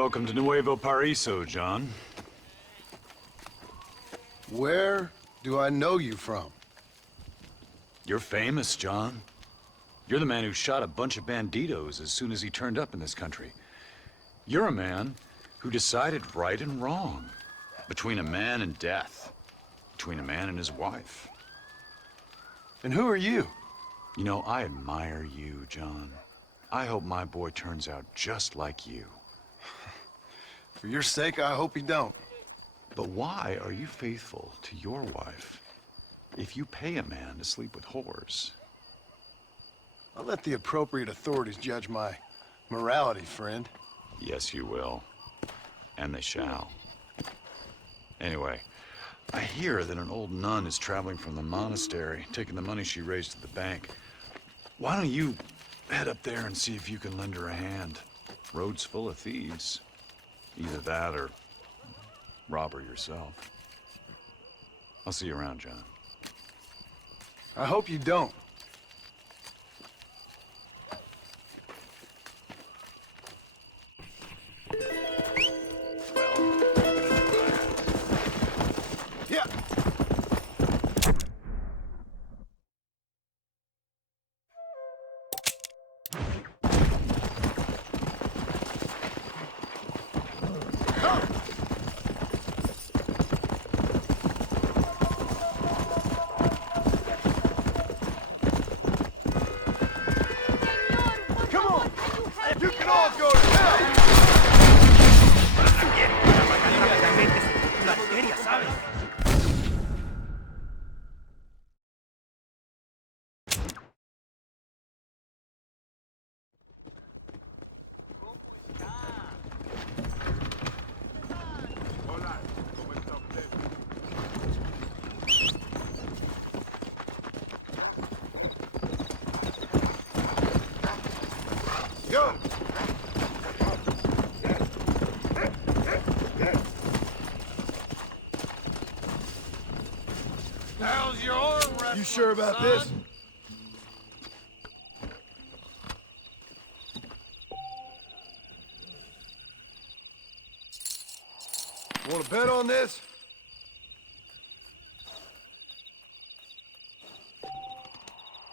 Welcome to Nuevo Paraiso, John. Where do I know you from? You're famous, John. You're the man who shot a bunch of banditos as soon as he turned up in this country. You're a man who decided right and wrong, between a man and death, between a man and his wife. And who are you? You know, I admire you, John. I hope my boy turns out just like you. For your sake, I hope you don't. But why are you faithful to your wife if you pay a man to sleep with whores? I'll let the appropriate authorities judge my morality, friend. Yes, you will. And they shall. Anyway, I hear that an old nun is traveling from the monastery, taking the money she raised to the bank. Why don't you head up there and see if you can lend her a hand? Road's full of thieves. Either that or rob her yourself. I'll see you around, John. I hope you don't. Yeah. You can all go to hell! Go! How's your arm wrestling, You sure about son? this? Want to bet on this?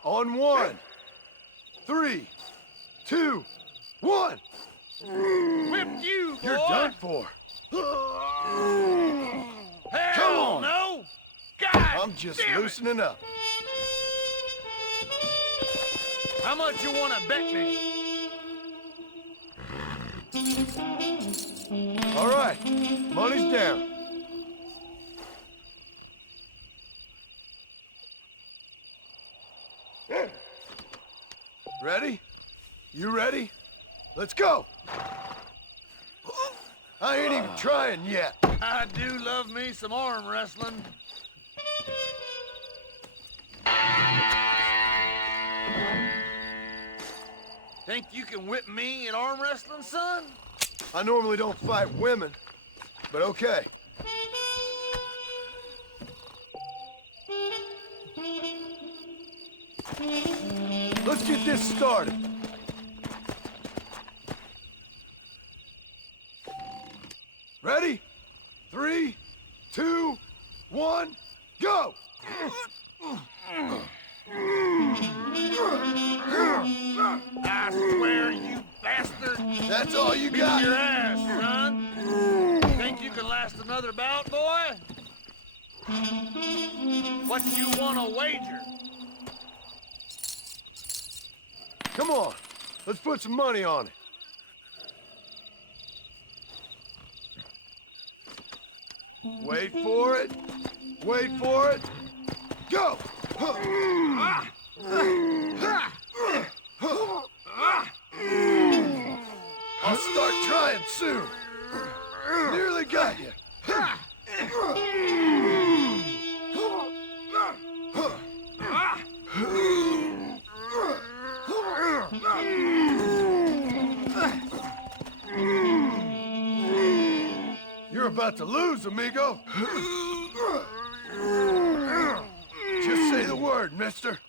On 1, 3, 2, 1. Whipped you, boy! You're done for. Hell Come on. no! God I'm just damn it. loosening up. How much you want to bet me? All right, money's down. Ready? You ready? Let's go! I ain't even trying yet. I do love me some arm wrestling. Think you can whip me in arm wrestling, son? I normally don't fight women, but okay. Let's get this started. Ready? 3, 2, 1, go! I swear, you bastard! That's all you Beat got? your ass, son! Think you can last another bout, boy? What you want to wager? Come on, let's put some money on it. Wait for it. Wait for it. Go! I'll start trying soon. Nearly got you. You're about to lose, amigo. Just say the word, mister.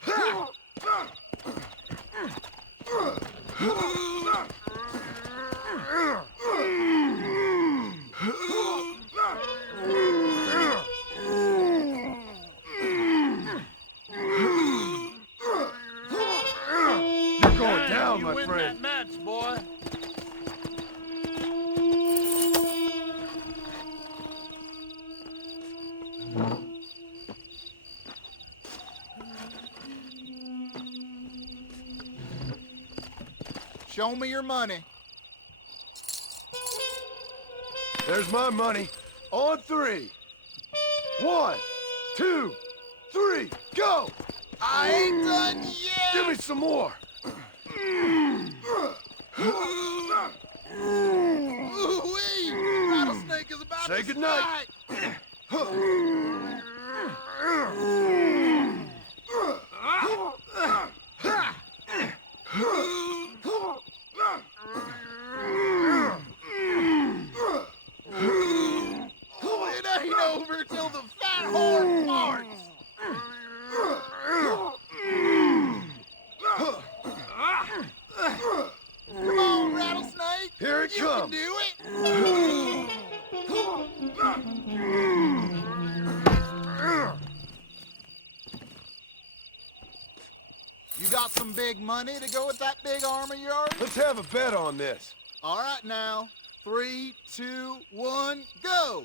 You're going down, you my win friend. that match, boy. Show me your money. There's my money. On three. 1, 2, 3, go! I ain't done yet! Give me some more! Ooh-wee! Rattlesnake is about Say to goodnight. It ain't over till the fat horn farts! Come on, Rattlesnake! Here it you comes. You can do it! You got some big money to go with that big arm of yours? Let's have a bet on this. All right, now. 3, 2, 1, go!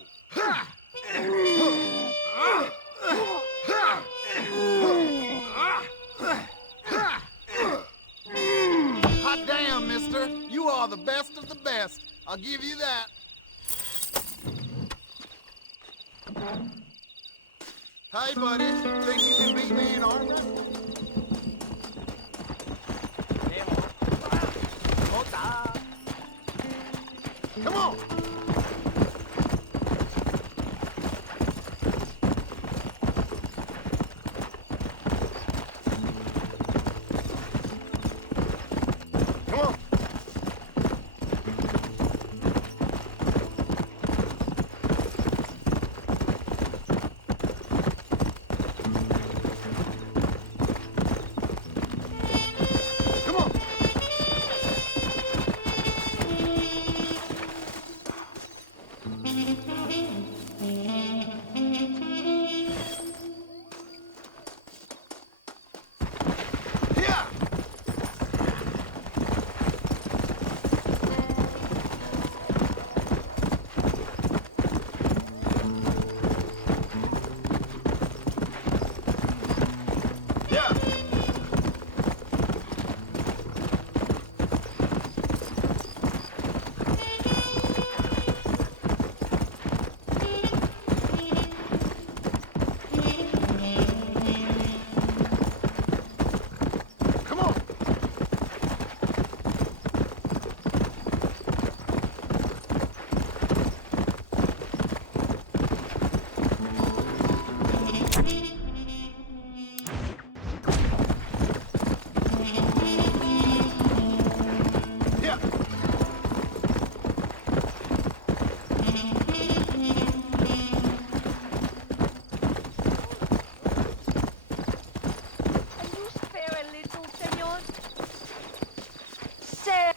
Hot damn, mister. You are the best of the best. I'll give you that. Hey, buddy. Think you can beat me in armor? Come on! Come on! Come on! Yeah! Yeah! Come on! Yeah! Can you spare a little, senor? Sir.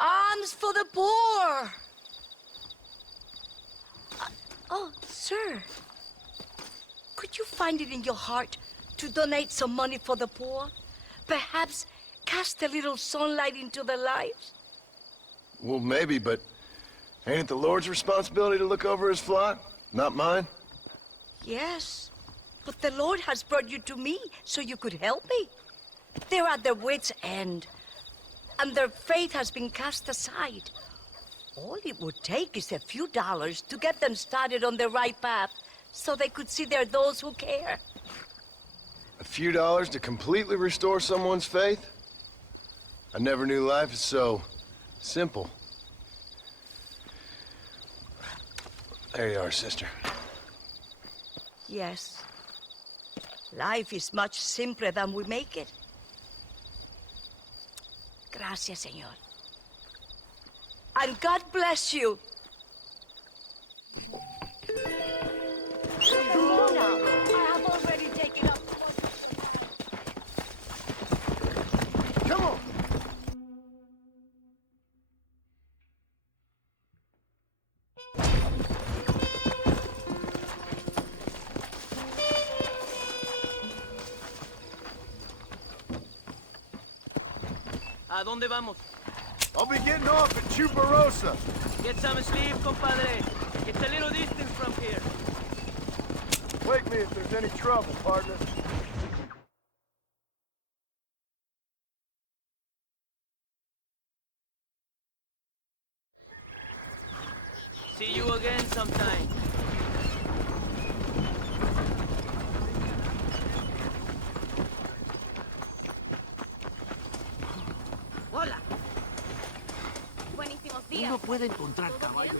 Arms for the poor! Oh, sir. Could you find it in your heart to donate some money for the poor? Perhaps cast a little sunlight into their lives? Well, maybe, but ain't it the Lord's responsibility to look over his flock? Not mine? Yes, but the Lord has brought you to me so you could help me. They're at their wits' end, and their faith has been cast aside. All it would take is a few dollars to get them started on the right path so they could see there are those who care. A few dollars to completely restore someone's faith? I never knew life is so simple. There you are, sister. Yes. Life is much simpler than we make it. Gracias, señor. And God bless you. Come on now. I have already taken up. Come on! ¿A dónde vamos? I'll be getting off at Chuparosa. Get some sleep, compadre. It's a little distance from here. Wake me if there's any trouble, partner. See you again sometime. Hola. Buenísimos días. Uno puede encontrar caballos.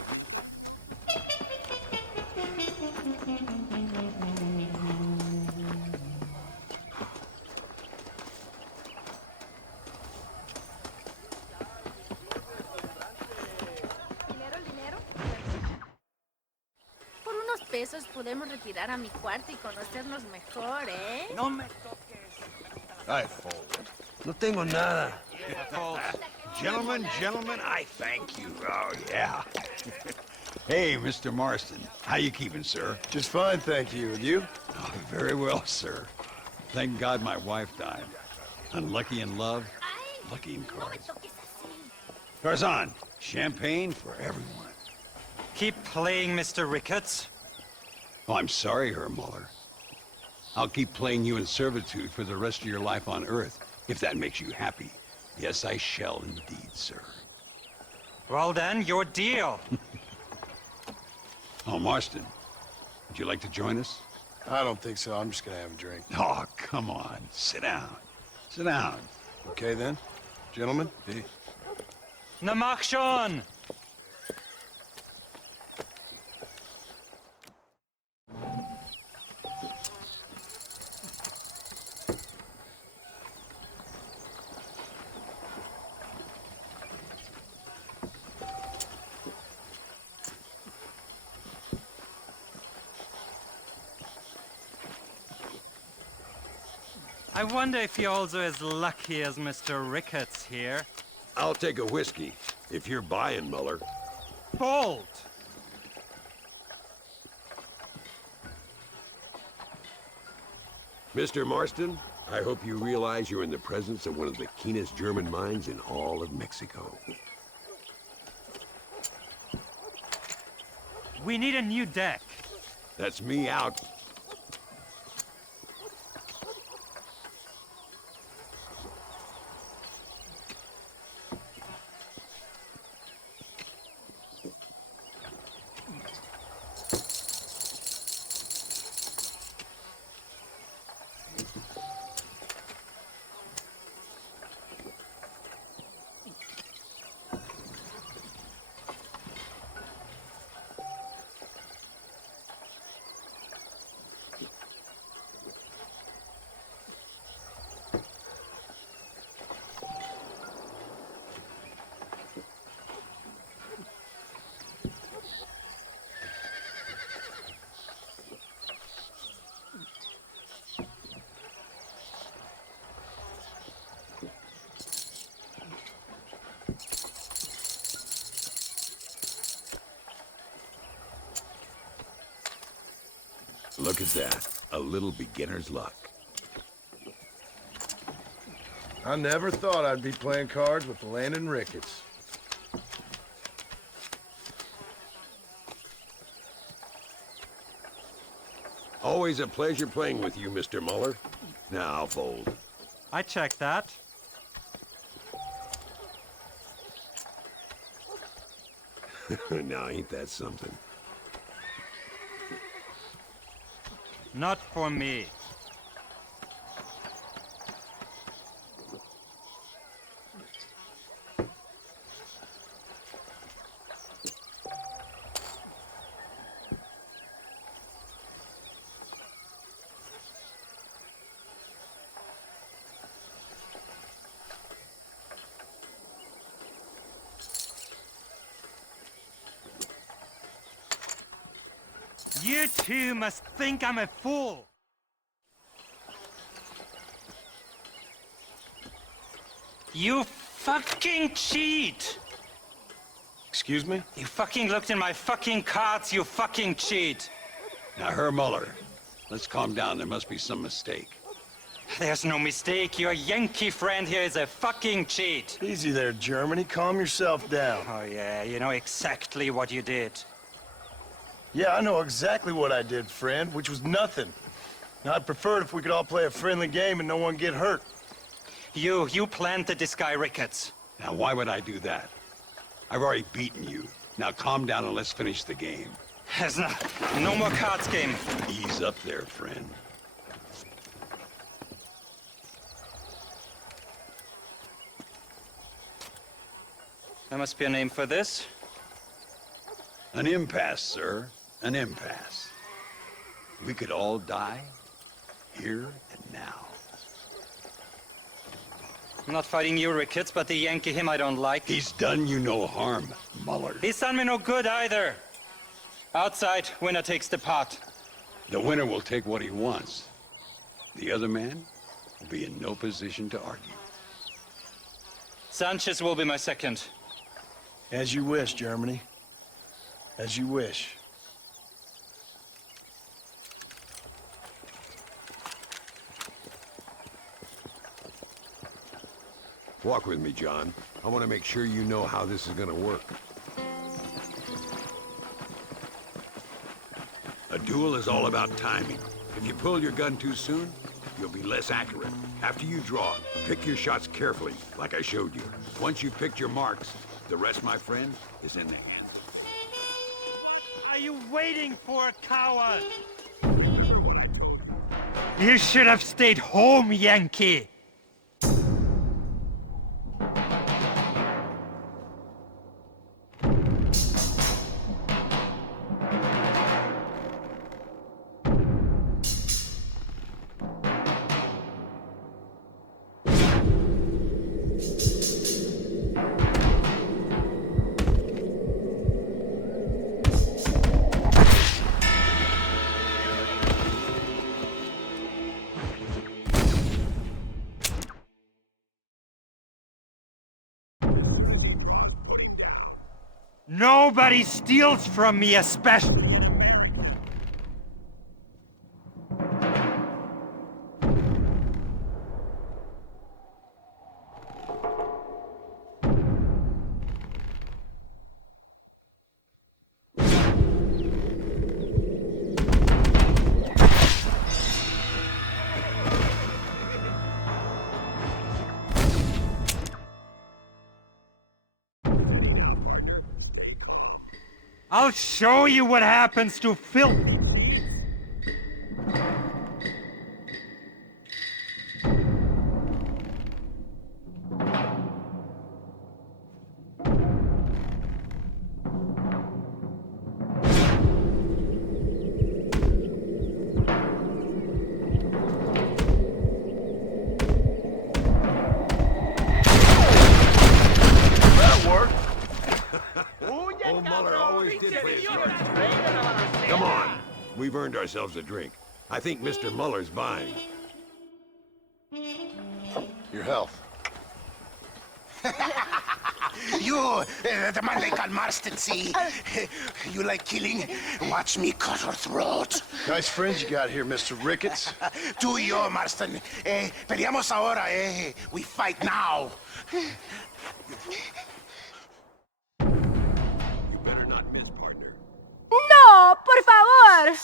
Por unos pesos podemos retirar a mi cuarto y conocernos mejor, ¿eh? No me toques. I fold. No tengo nada. Gentlemen, I thank you. Oh, yeah. Hey, Mr. Marston. How you keeping, sir? Just fine, thank you. And you? Oh, very well, sir. Thank God my wife died. Unlucky in love, lucky in cards. Tarzan, champagne for everyone. Keep playing, Mr. Ricketts. Oh, I'm sorry, Herr Muller. I'll keep playing you in servitude for the rest of your life on Earth, if that makes you happy. Yes, I shall indeed, sir. Well then, your deal. Oh, Marston, would you like to join us? I don't think so. I'm just gonna have a drink. Oh, come on. Sit down. Sit down. Okay, then. Gentlemen? Na mach schon! I wonder if you're also as lucky as Mr. Ricketts here. I'll take a whiskey, if you're buying, Muller. Bold! Mr. Marston, I hope you realize you're in the presence of one of the keenest German minds in all of Mexico. We need a new deck. That's me out. Look at that. A little beginner's luck. I never thought I'd be playing cards with Landon Ricketts. Always a pleasure playing with you, Mr. Muller. Now I'll fold. I checked that. Now ain't that something? Not for me. You two must think I'm a fool. You fucking cheat! Excuse me? You fucking looked in my fucking cards, you fucking cheat! Now, Herr Muller, let's calm down. There must be some mistake. There's no mistake. Your Yankee friend here is a fucking cheat. Easy there, Germany. Calm yourself down. Oh, yeah, you know exactly what you did. Yeah, I know exactly what I did, friend, which was nothing. Now, I'd prefer it if we could all play a friendly game and no one get hurt. You planted this guy, Ricketts. Now, why would I do that? I've already beaten you. Now, calm down and let's finish the game. There's no more cards game. Ease up there, friend. There must be a name for this. An impasse, sir. An impasse. We could all die, here and now. I'm not fighting you, Ricketts, but the Yankee him I don't like. He's done you no harm, Muller. He's done me no good either. Outside, winner takes the pot. The winner will take what he wants. The other man will be in no position to argue. Sanchez will be my second. As you wish, Germany. As you wish. Walk with me, John. I want to make sure you know how this is going to work. A duel is all about timing. If you pull your gun too soon, you'll be less accurate. After you draw, pick your shots carefully, like I showed you. Once you've picked your marks, the rest, my friend, is in the hand. Are you waiting for, coward? You should have stayed home, Yankee. Nobody steals from me, especially. I'll show you what happens to filth. Come on. We've earned ourselves a drink. I think Mr. Muller's buying. Your health. You, the man they call Marston, see? You like killing? Watch me cut her throat. Nice friends you got here, Mr. Ricketts. Tú y yo, Marston. Peleamos ahora, We fight now. You better not miss, partner. ¡No, por favor!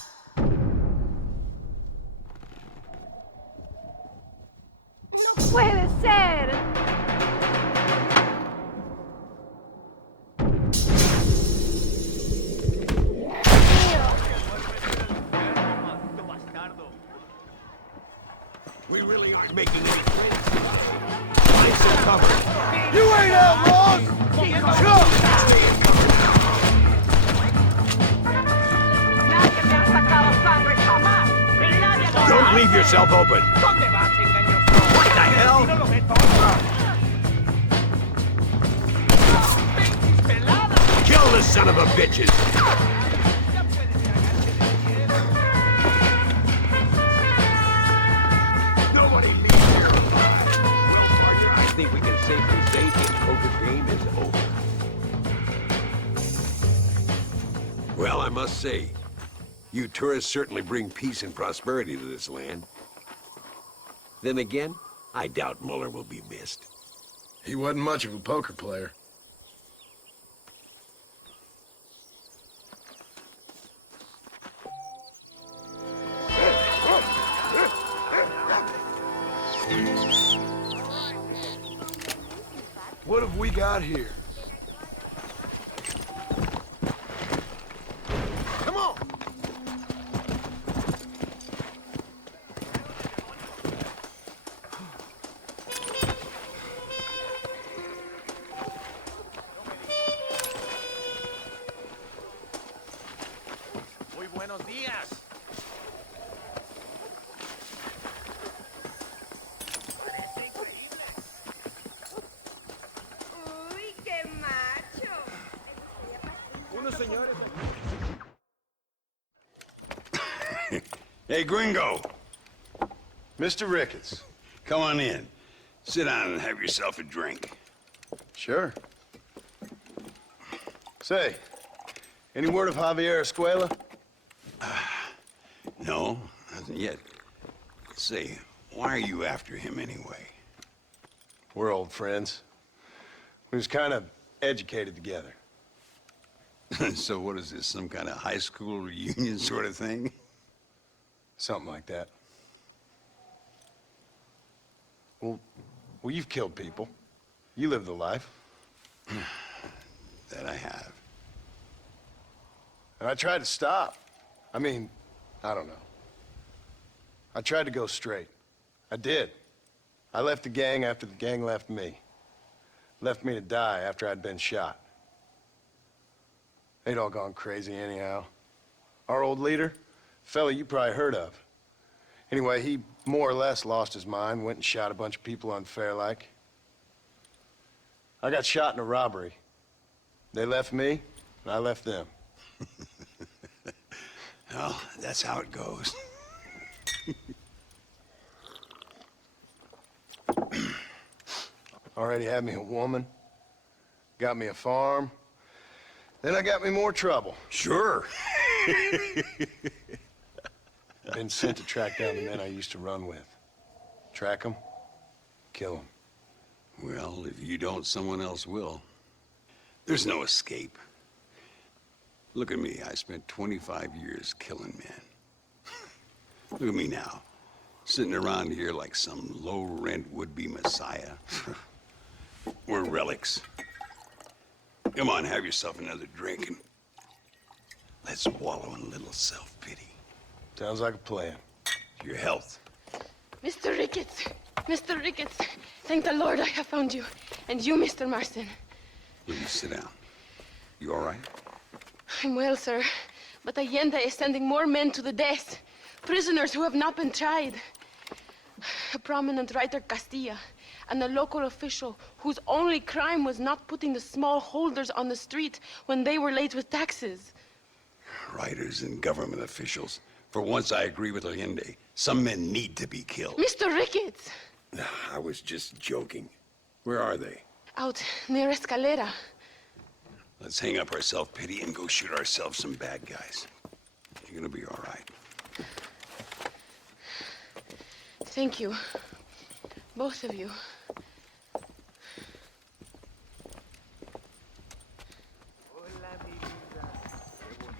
¡No puede ser! We really aren't making any friends. Find some cover. You ain't outlaws! Jump! Don't leave yourself open. What the hell? Kill the son of a bitches! Nobody leaves here alive. I think we can safely say this poker game is over. Well, I must say, you tourists certainly bring peace and prosperity to this land. Then again, I doubt Muller will be missed. He wasn't much of a poker player. What have we got here? Come on! Muy buenos días. Uy, qué macho. Unos señores. Hey, gringo. Mr. Ricketts. Come on in. Sit down and have yourself a drink. Sure. Say, any word of Javier Escuela? No, nothing yet. Say, why are you after him anyway? We're old friends. We was kind of educated together. So what is this, some kind of high school reunion sort of thing? Something like that. Well, you've killed people. You lived the life. That I have. And I tried to stop. I mean, I don't know. I tried to go straight. I did. I left the gang after the gang left me. Left me to die after I'd been shot. They'd all gone crazy anyhow. Our old leader, fella you probably heard of. Anyway, he more or less lost his mind, went and shot a bunch of people unfair-like. I got shot in a robbery. They left me, and I left them. Well, that's how it goes. Already had me a woman, got me a farm, then I got me more trouble. Sure. Been sent to track down the men I used to run with. Track them, kill them. Well, if you don't, someone else will. There's no escape. Look at me, I spent 25 years killing men. Look at me now, sitting around here like some low-rent would-be messiah. We're relics. Come on, have yourself another drink and let's wallow in a little self-pity. Sounds like a plan. Your health. Mr. Ricketts! Mr. Ricketts! Thank the Lord I have found you. And you, Mr. Marston. Will you sit down? You all right? I'm well, sir. But Allende is sending more men to the death. Prisoners who have not been tried. A prominent writer, Castilla, and a local official whose only crime was not putting the small holders on the street when they were late with taxes. Writers and government officials. For once, I agree with Allende. Some men need to be killed. Mr. Ricketts! I was just joking. Where are they? Out near Escalera. Let's hang up our self-pity and go shoot ourselves some bad guys. You're gonna be all right. Thank you. Both of you.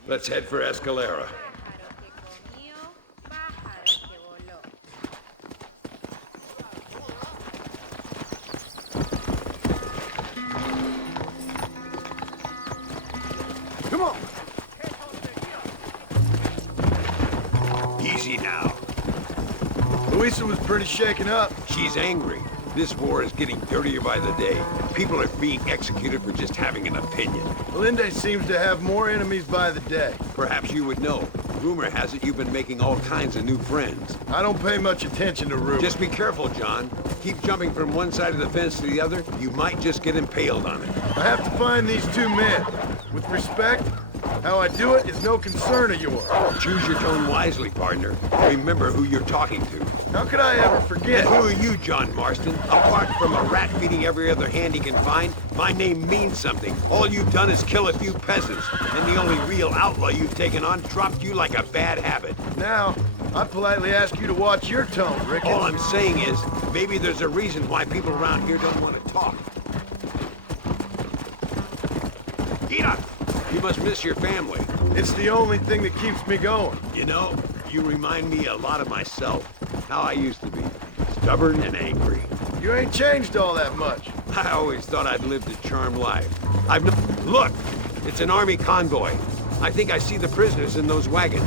Let's head for Escalera. Come on! Easy now. Luisa was pretty shaken up. She's angry. This war is getting dirtier by the day. People are being executed for just having an opinion. Allende seems to have more enemies by the day. Perhaps you would know. Rumor has it you've been making all kinds of new friends. I don't pay much attention to rumors. Just be careful, John. Keep jumping from one side of the fence to the other, you might just get impaled on it. I have to find these two men. With respect, how I do it is no concern of yours. Choose your tone wisely, partner. Remember who you're talking to. How could I ever forget? And who are you, John Marston? Apart from a rat feeding every other hand he can find, my name means something. All you've done is kill a few peasants, and the only real outlaw you've taken on dropped you like a bad habit. Now, I politely ask you to watch your tone, Ricketts. All I'm saying is, maybe there's a reason why people around here don't want to talk. Gira! You must miss your family. It's the only thing that keeps me going. You know, you remind me a lot of myself. How I used to be. Stubborn and angry. You ain't changed all that much. I always thought I'd lived a charmed life. Look! It's an army convoy. I think I see the prisoners in those wagons.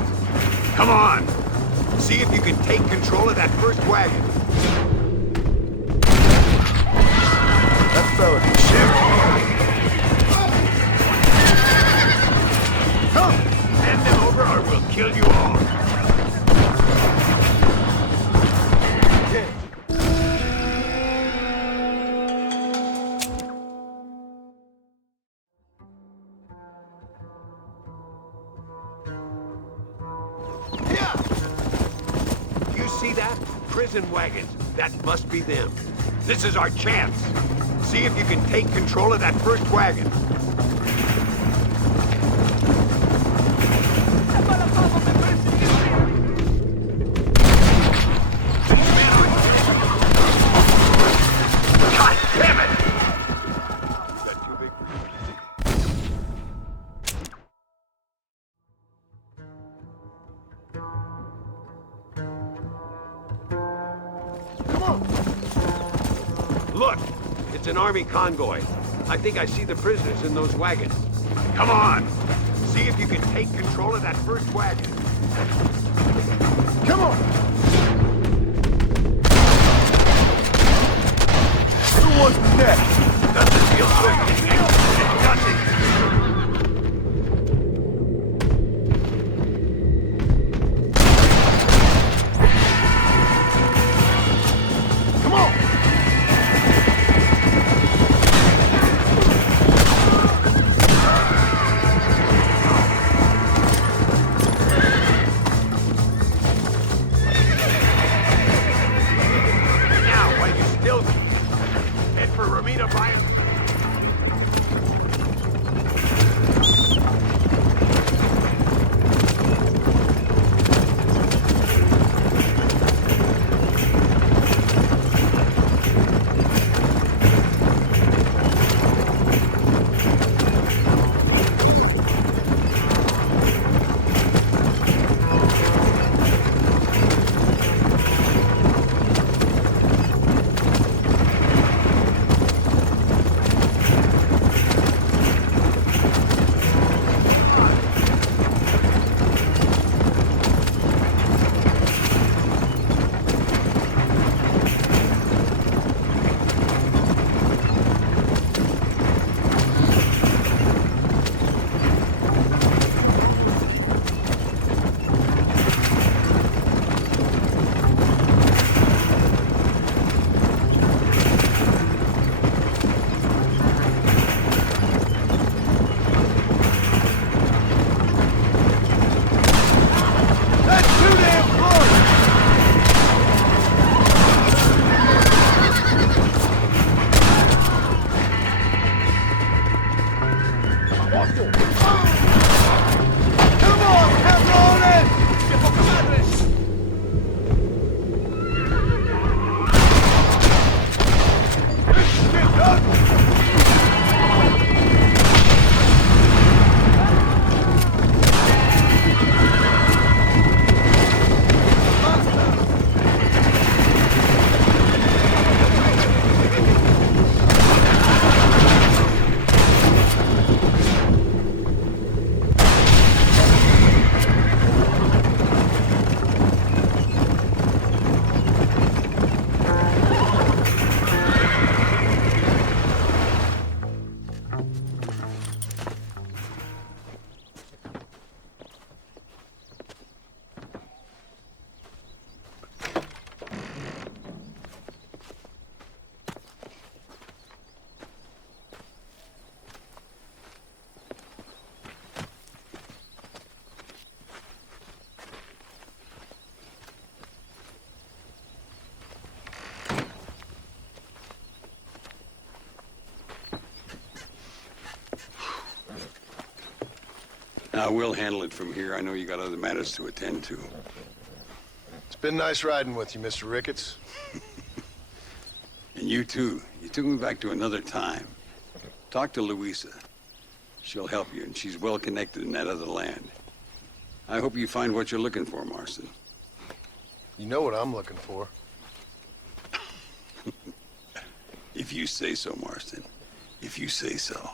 Come on! See if you can take control of that first wagon. That fella can shoot. Come! Hand them over or we'll kill you all. Prison wagons. That must be them. This is our chance. See if you can take control of that first wagon. God damn it! Is that too big for you? Look! It's an army convoy. I think I see the prisoners in those wagons. Come on! See if you can take control of that first wagon. Come on! Who wants next? Doesn't feel good. It doesn't. We'll handle it from here. I know you got other matters to attend to. It's been nice riding with you, Mr. Ricketts. And you too. You took me back to another time. Talk to Louisa. She'll help you, and she's well connected in that other land. I hope you find what you're looking for, Marston. You know what I'm looking for. If you say so, Marston. If you say so.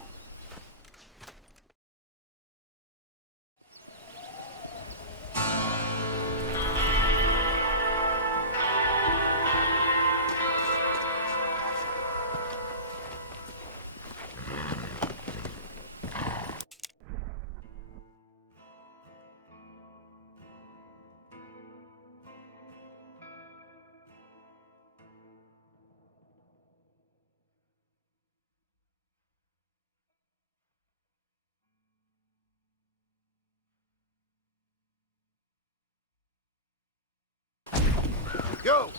Go!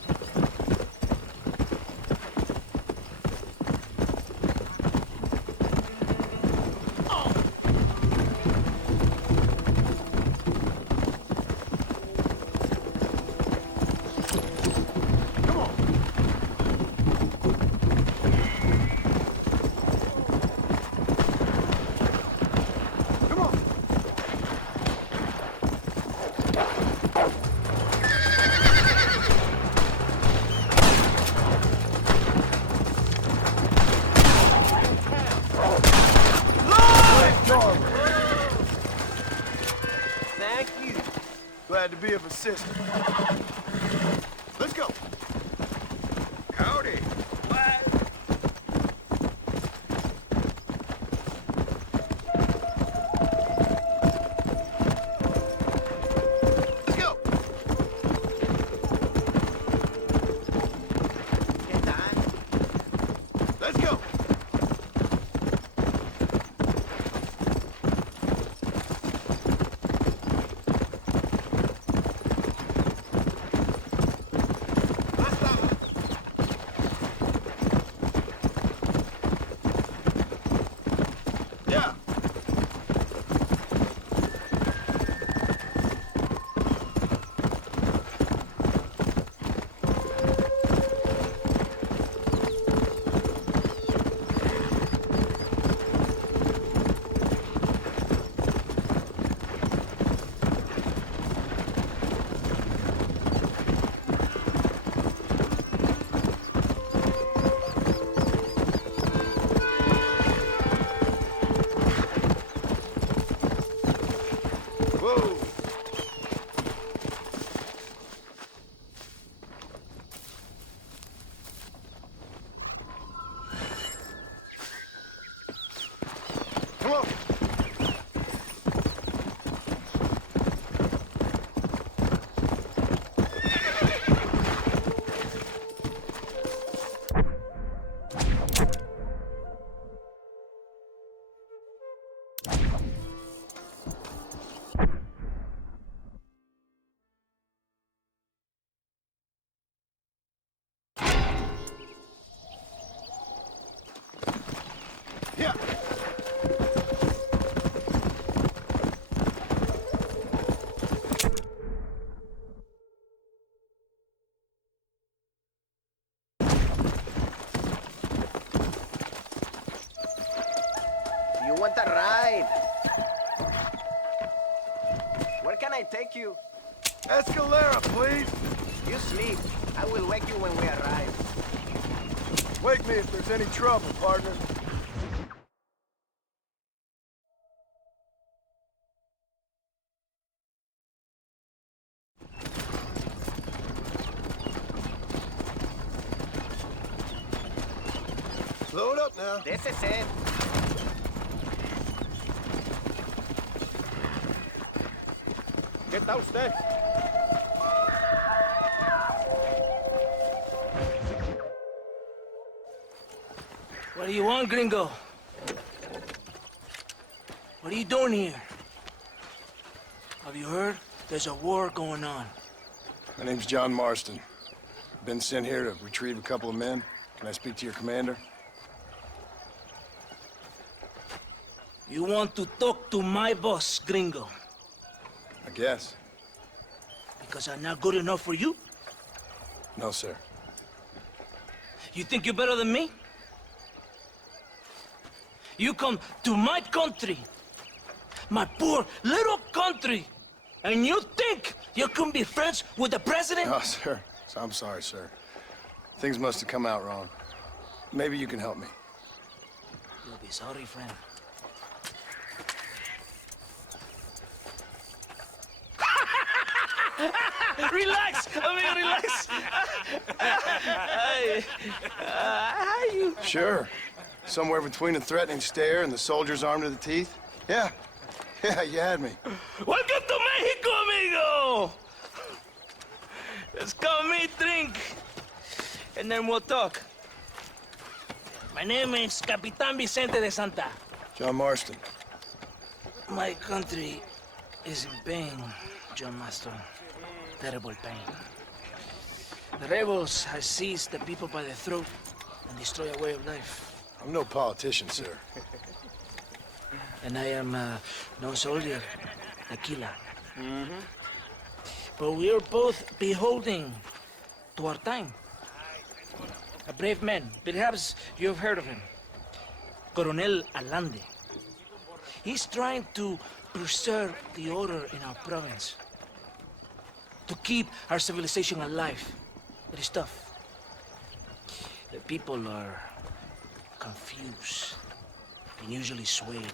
Thank you. Glad to be of assistance. Let's go. Howdy. Let's go. Let's go. Yeah. Whoa. Come on. Yeah. You want a ride? Where can I take you? Escalera, please. You sleep. I will wake you when we arrive. Wake me if there's any trouble, partner. Load up now. This is it. ¿Qué tal usted? What do you want, gringo? What are you doing here? Have you heard? There's a war going on. My name's John Marston. Been sent here to retrieve a couple of men. Can I speak to your commander? You want to talk to my boss, gringo? I guess. Because I'm not good enough for you? No, sir. You think you're better than me? You come to my country, my poor little country, and you think you can be friends with the president? No, sir. I'm sorry, sir. Things must have come out wrong. Maybe you can help me. You'll be sorry, friend. Relax, amigo, relax. How you? Sure. Somewhere between a threatening stare and the soldier's arm to the teeth? Yeah. Yeah, you had me. Welcome to Mexico, amigo! Let's come meet, drink, and then we'll talk. My name is Capitan Vicente de Santa. John Marston. My country is in pain, John Marston. Terrible pain. The rebels have seized the people by the throat and destroy a way of life. I'm no politician, sir. And I am no soldier, tequila. But we are both beholding to our time. A brave man, perhaps you've heard of him. Coronel Allende. He's trying to preserve the order in our province. To keep our civilization alive. It is tough. The people are confused and usually swayed.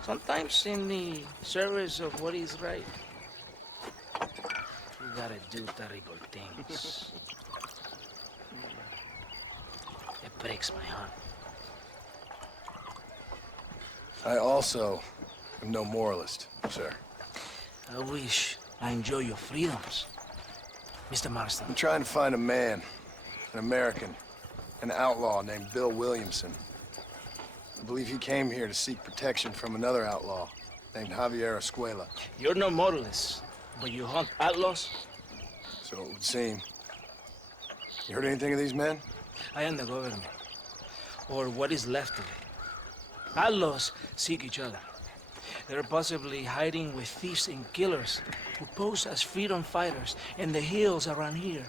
Sometimes in the service of what is right, we gotta do terrible things. It breaks my heart. I also am no moralist, sir. I wish I enjoy your freedoms, Mr. Marston. I'm trying to find a man, an American, an outlaw named Bill Williamson. I believe he came here to seek protection from another outlaw named Javier Escuela. You're no moralist, but you hunt outlaws? So it would seem. You heard anything of these men? I am the government, or what is left of it. Outlaws seek each other. They're possibly hiding with thieves and killers who pose as freedom fighters in the hills around here.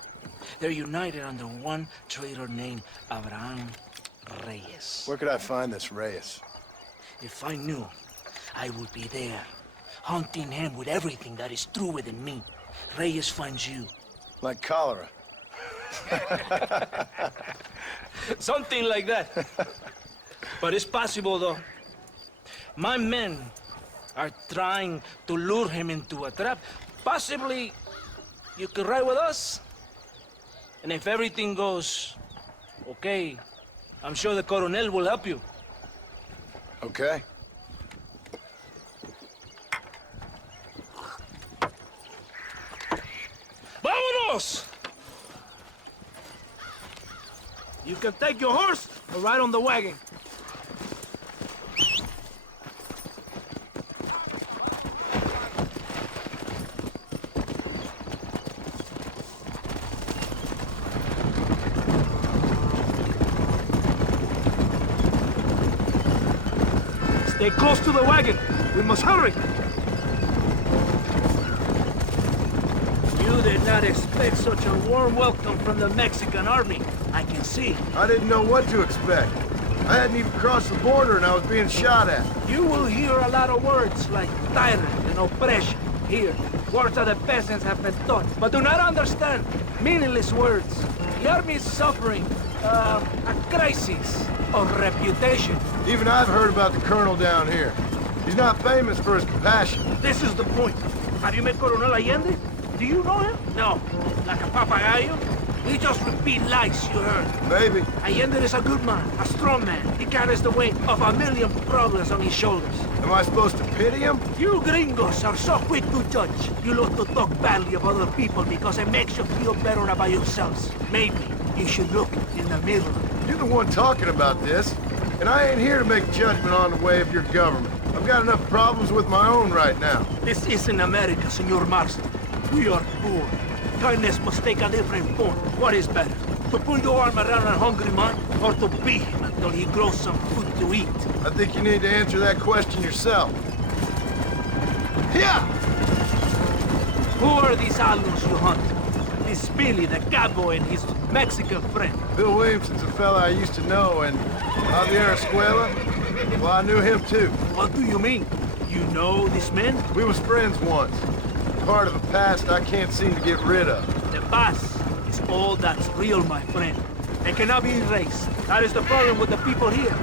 They're united under one traitor named Abraham Reyes. Where could I find this Reyes? If I knew, I would be there, hunting him with everything that is true within me. Reyes finds you. Like cholera. Something like that. But it's possible, though. My men are trying to lure him into a trap. Possibly, you could ride with us. And if everything goes okay, I'm sure the Coronel will help you. Okay. Vámonos! You can take your horse or ride on the wagon. Stay close to the wagon. We must hurry. You did not expect such a warm welcome from the Mexican army. I can see. I didn't know what to expect. I hadn't even crossed the border and I was being shot at. You will hear a lot of words like tyrant and oppression here. Words that the peasants have been taught, but do not understand. Meaningless words. The army is suffering a crisis of reputation. Even I've heard about the colonel down here. He's not famous for his compassion. This is the point. Have you met Coronel Allende? Do you know him? No. Like a papagayo? We just repeat lies you heard. Maybe. Allende is a good man, a strong man. He carries the weight of a million problems on his shoulders. Am I supposed to pity him? You gringos are so quick to judge. You love to talk badly of other people because it makes you feel better about yourselves. Maybe you should look in the mirror. You're the one talking about this, and I ain't here to make judgment on the way of your government. I've got enough problems with my own right now. This isn't America, Senor Marston. We are poor. Kindness must take a different form. What is better? To put your arm around a hungry man, or to beat him until he grows some food to eat? I think you need to answer that question yourself. Yeah! Who are these alus you hunt? This Billy, the cowboy, and his Mexican friend. Bill Williamson's a fella I used to know, and Javier Escuela, well, I knew him too. What do you mean? You know these men? We was friends once. Part of a past I can't seem to get rid of. The past is all that's real, my friend. It cannot be erased. That is the problem with the people here.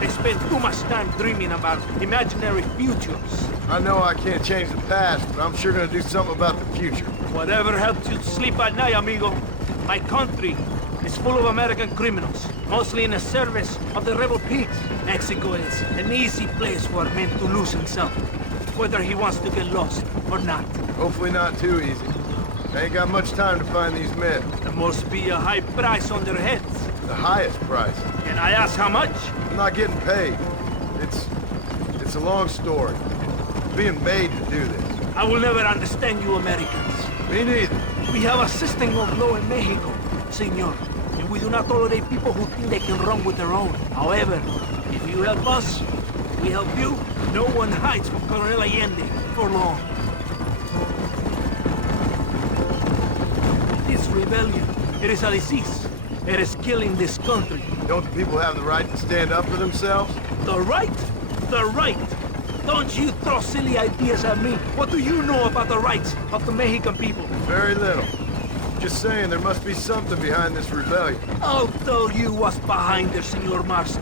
They spend too much time dreaming about imaginary futures. I know I can't change the past, but I'm sure gonna do something about the future. Whatever helps you sleep at night, amigo. My country is full of American criminals, mostly in the service of the rebel pigs. Mexico is an easy place for a man to lose himself, whether he wants to get lost or not. Hopefully not too easy. I ain't got much time to find these men. There must be a high price on their heads. The highest price. And I ask how much? I'm not getting paid. It's a long story. I'm being made to do this. I will never understand you Americans. Me neither. We have a system of law in Mexico, senor. And we do not tolerate people who think they can run with their own. However, if you help us, we help you. No one hides from Colonel Allende for long. This rebellion, it is a disease. It is killing this country. Don't the people have the right to stand up for themselves? The right? The right? Don't you throw silly ideas at me. What do you know about the rights of the Mexican people? Very little. Just saying there must be something behind this rebellion. I'll tell you what's behind there, Senor Mercer.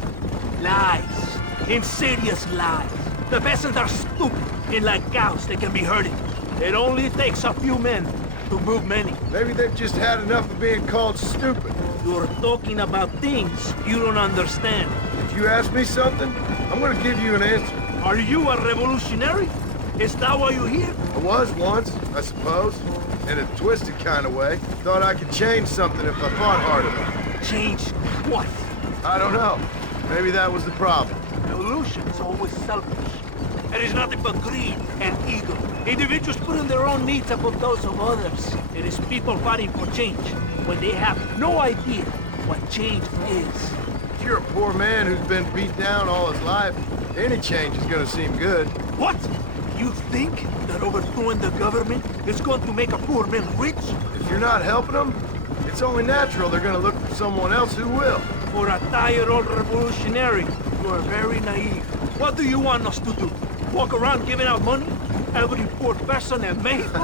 Lies. Insidious lies. The peasants are stupid, and like cows, they can be herded. It only takes a few men to move many. Maybe they've just had enough of being called stupid. You're talking about things you don't understand. If you ask me something, I'm gonna give you an answer. Are you a revolutionary? Is that why you're here? I was once, I suppose. In a twisted kind of way. Thought I could change something if I fought hard enough. Change what? I don't know. Maybe that was the problem. Revolution is always selfish. It is nothing but greed and ego. Individuals putting their own needs above those of others. It is people fighting for change when they have no idea what change is. If you're a poor man who's been beat down all his life, any change is gonna seem good. What? You think that overthrowing the government is going to make a poor man rich? If you're not helping them, it's only natural they're gonna look for someone else who will. For a tired old revolutionary, you are very naive. What do you want us to do? Walk around giving out money? Every poor person in Mexico?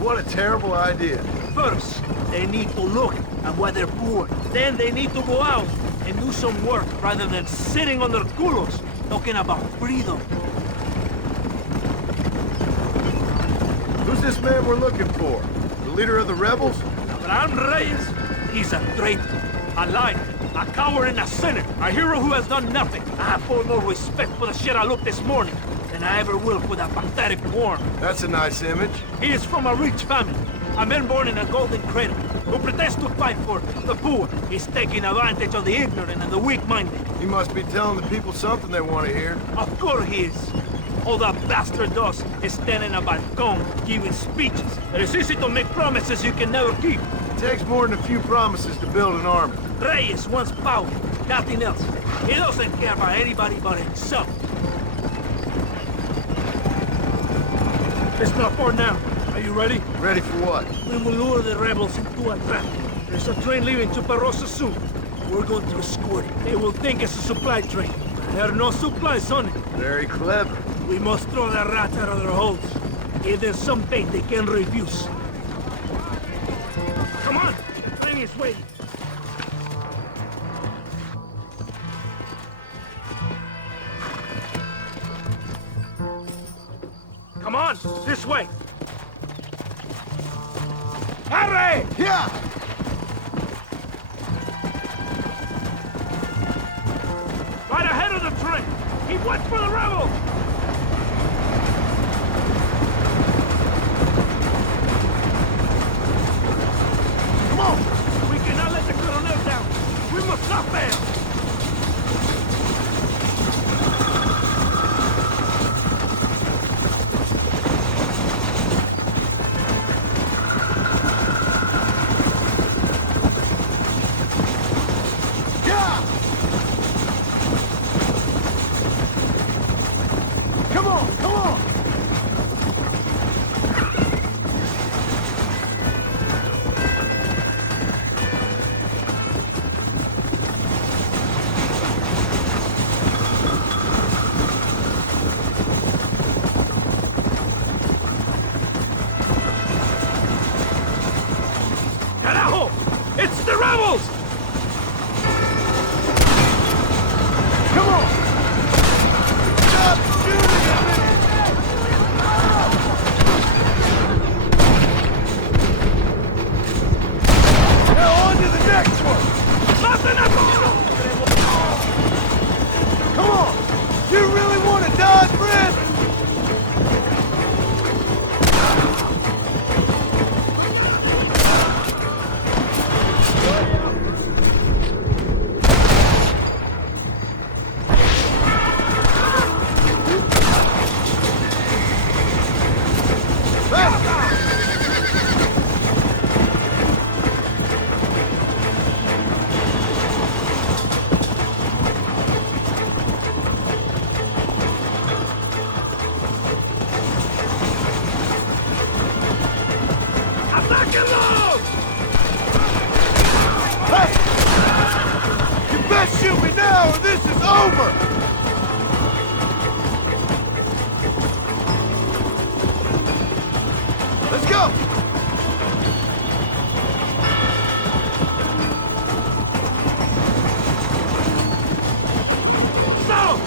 What a terrible idea. First, they need to look at why they're poor. Then they need to go out and do some work rather than sitting on their culos talking about freedom. Who's this man we're looking for? The leader of the rebels? Abraham Reyes? He's a traitor, a liar, a coward and a sinner. A hero who has done nothing. I have far more respect for the shit I looked this morning than I ever will for that pathetic worm. That's a nice image. He is from a rich family. A man born in a golden cradle who pretends to fight for the poor. He's taking advantage of the ignorant and the weak-minded. He must be telling the people something they want to hear. Of course he is. All that bastard does is stand in a balcony giving speeches. It is easy to make promises you can never keep. It takes more than a few promises to build an army. Reyes wants power, nothing else. He doesn't care about anybody but himself. It's not far now. Are you ready? Ready for what? We will lure the rebels into a trap. There's a train leaving Chuparosa soon. We're going to escort it. They will think it's a supply train. There are no supplies on it. Very clever. We must throw the rats out of their holes. Give them some bait they can refuse. Come on! The train is waiting. Come on! This way! Hurry! Yeah! Right ahead of the train! He went for the rebels! Come on! We cannot let the colonel down! We must not fail! over! Let's go! Stop!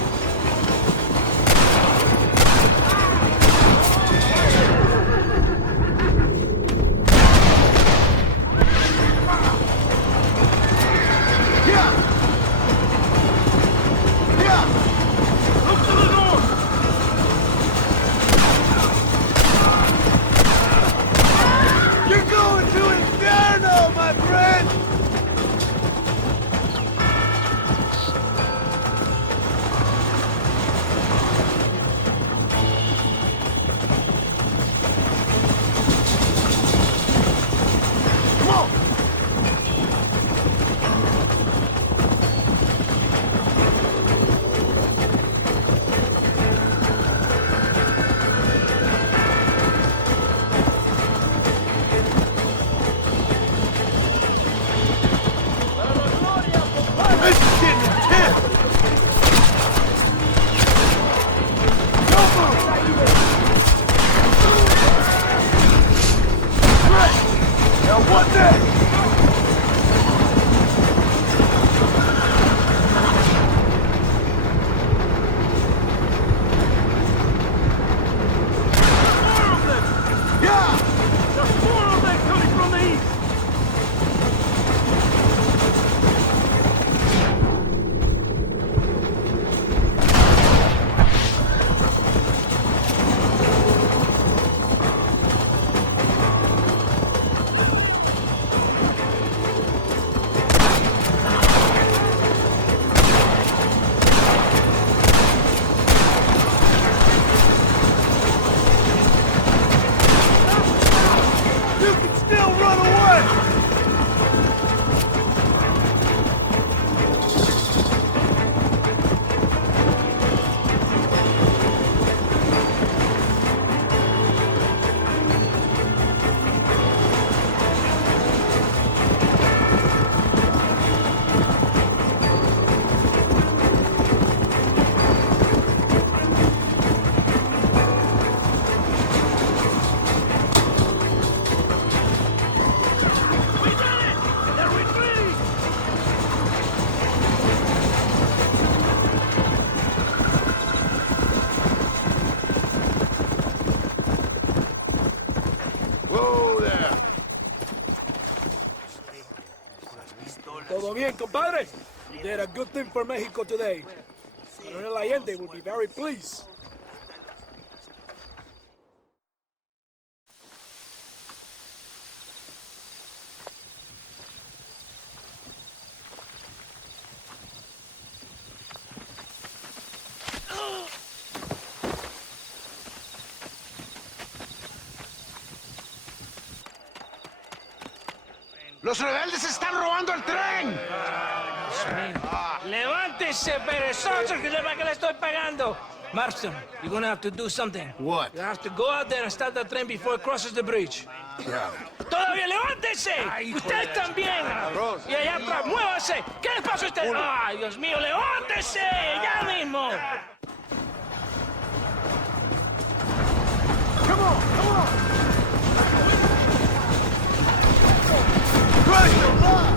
Todo bien, compadre? You did a good thing for Mexico today. Coronel Allende will be very pleased. ¡Los rebeldes están robando el tren! ¡Levántese, perezoso, que sepa que le estoy pagando! Mercer, you're gonna have to do something. What? You have to go out there and start the train before it crosses the bridge. Yeah. ¡Todavía levántese! ¡Usted también! Y allá atrás, muévase. ¿Qué les pasa a usted? ¡Ay, Dios mío, levántese! ¡Ya mismo! Come on, come on! Right,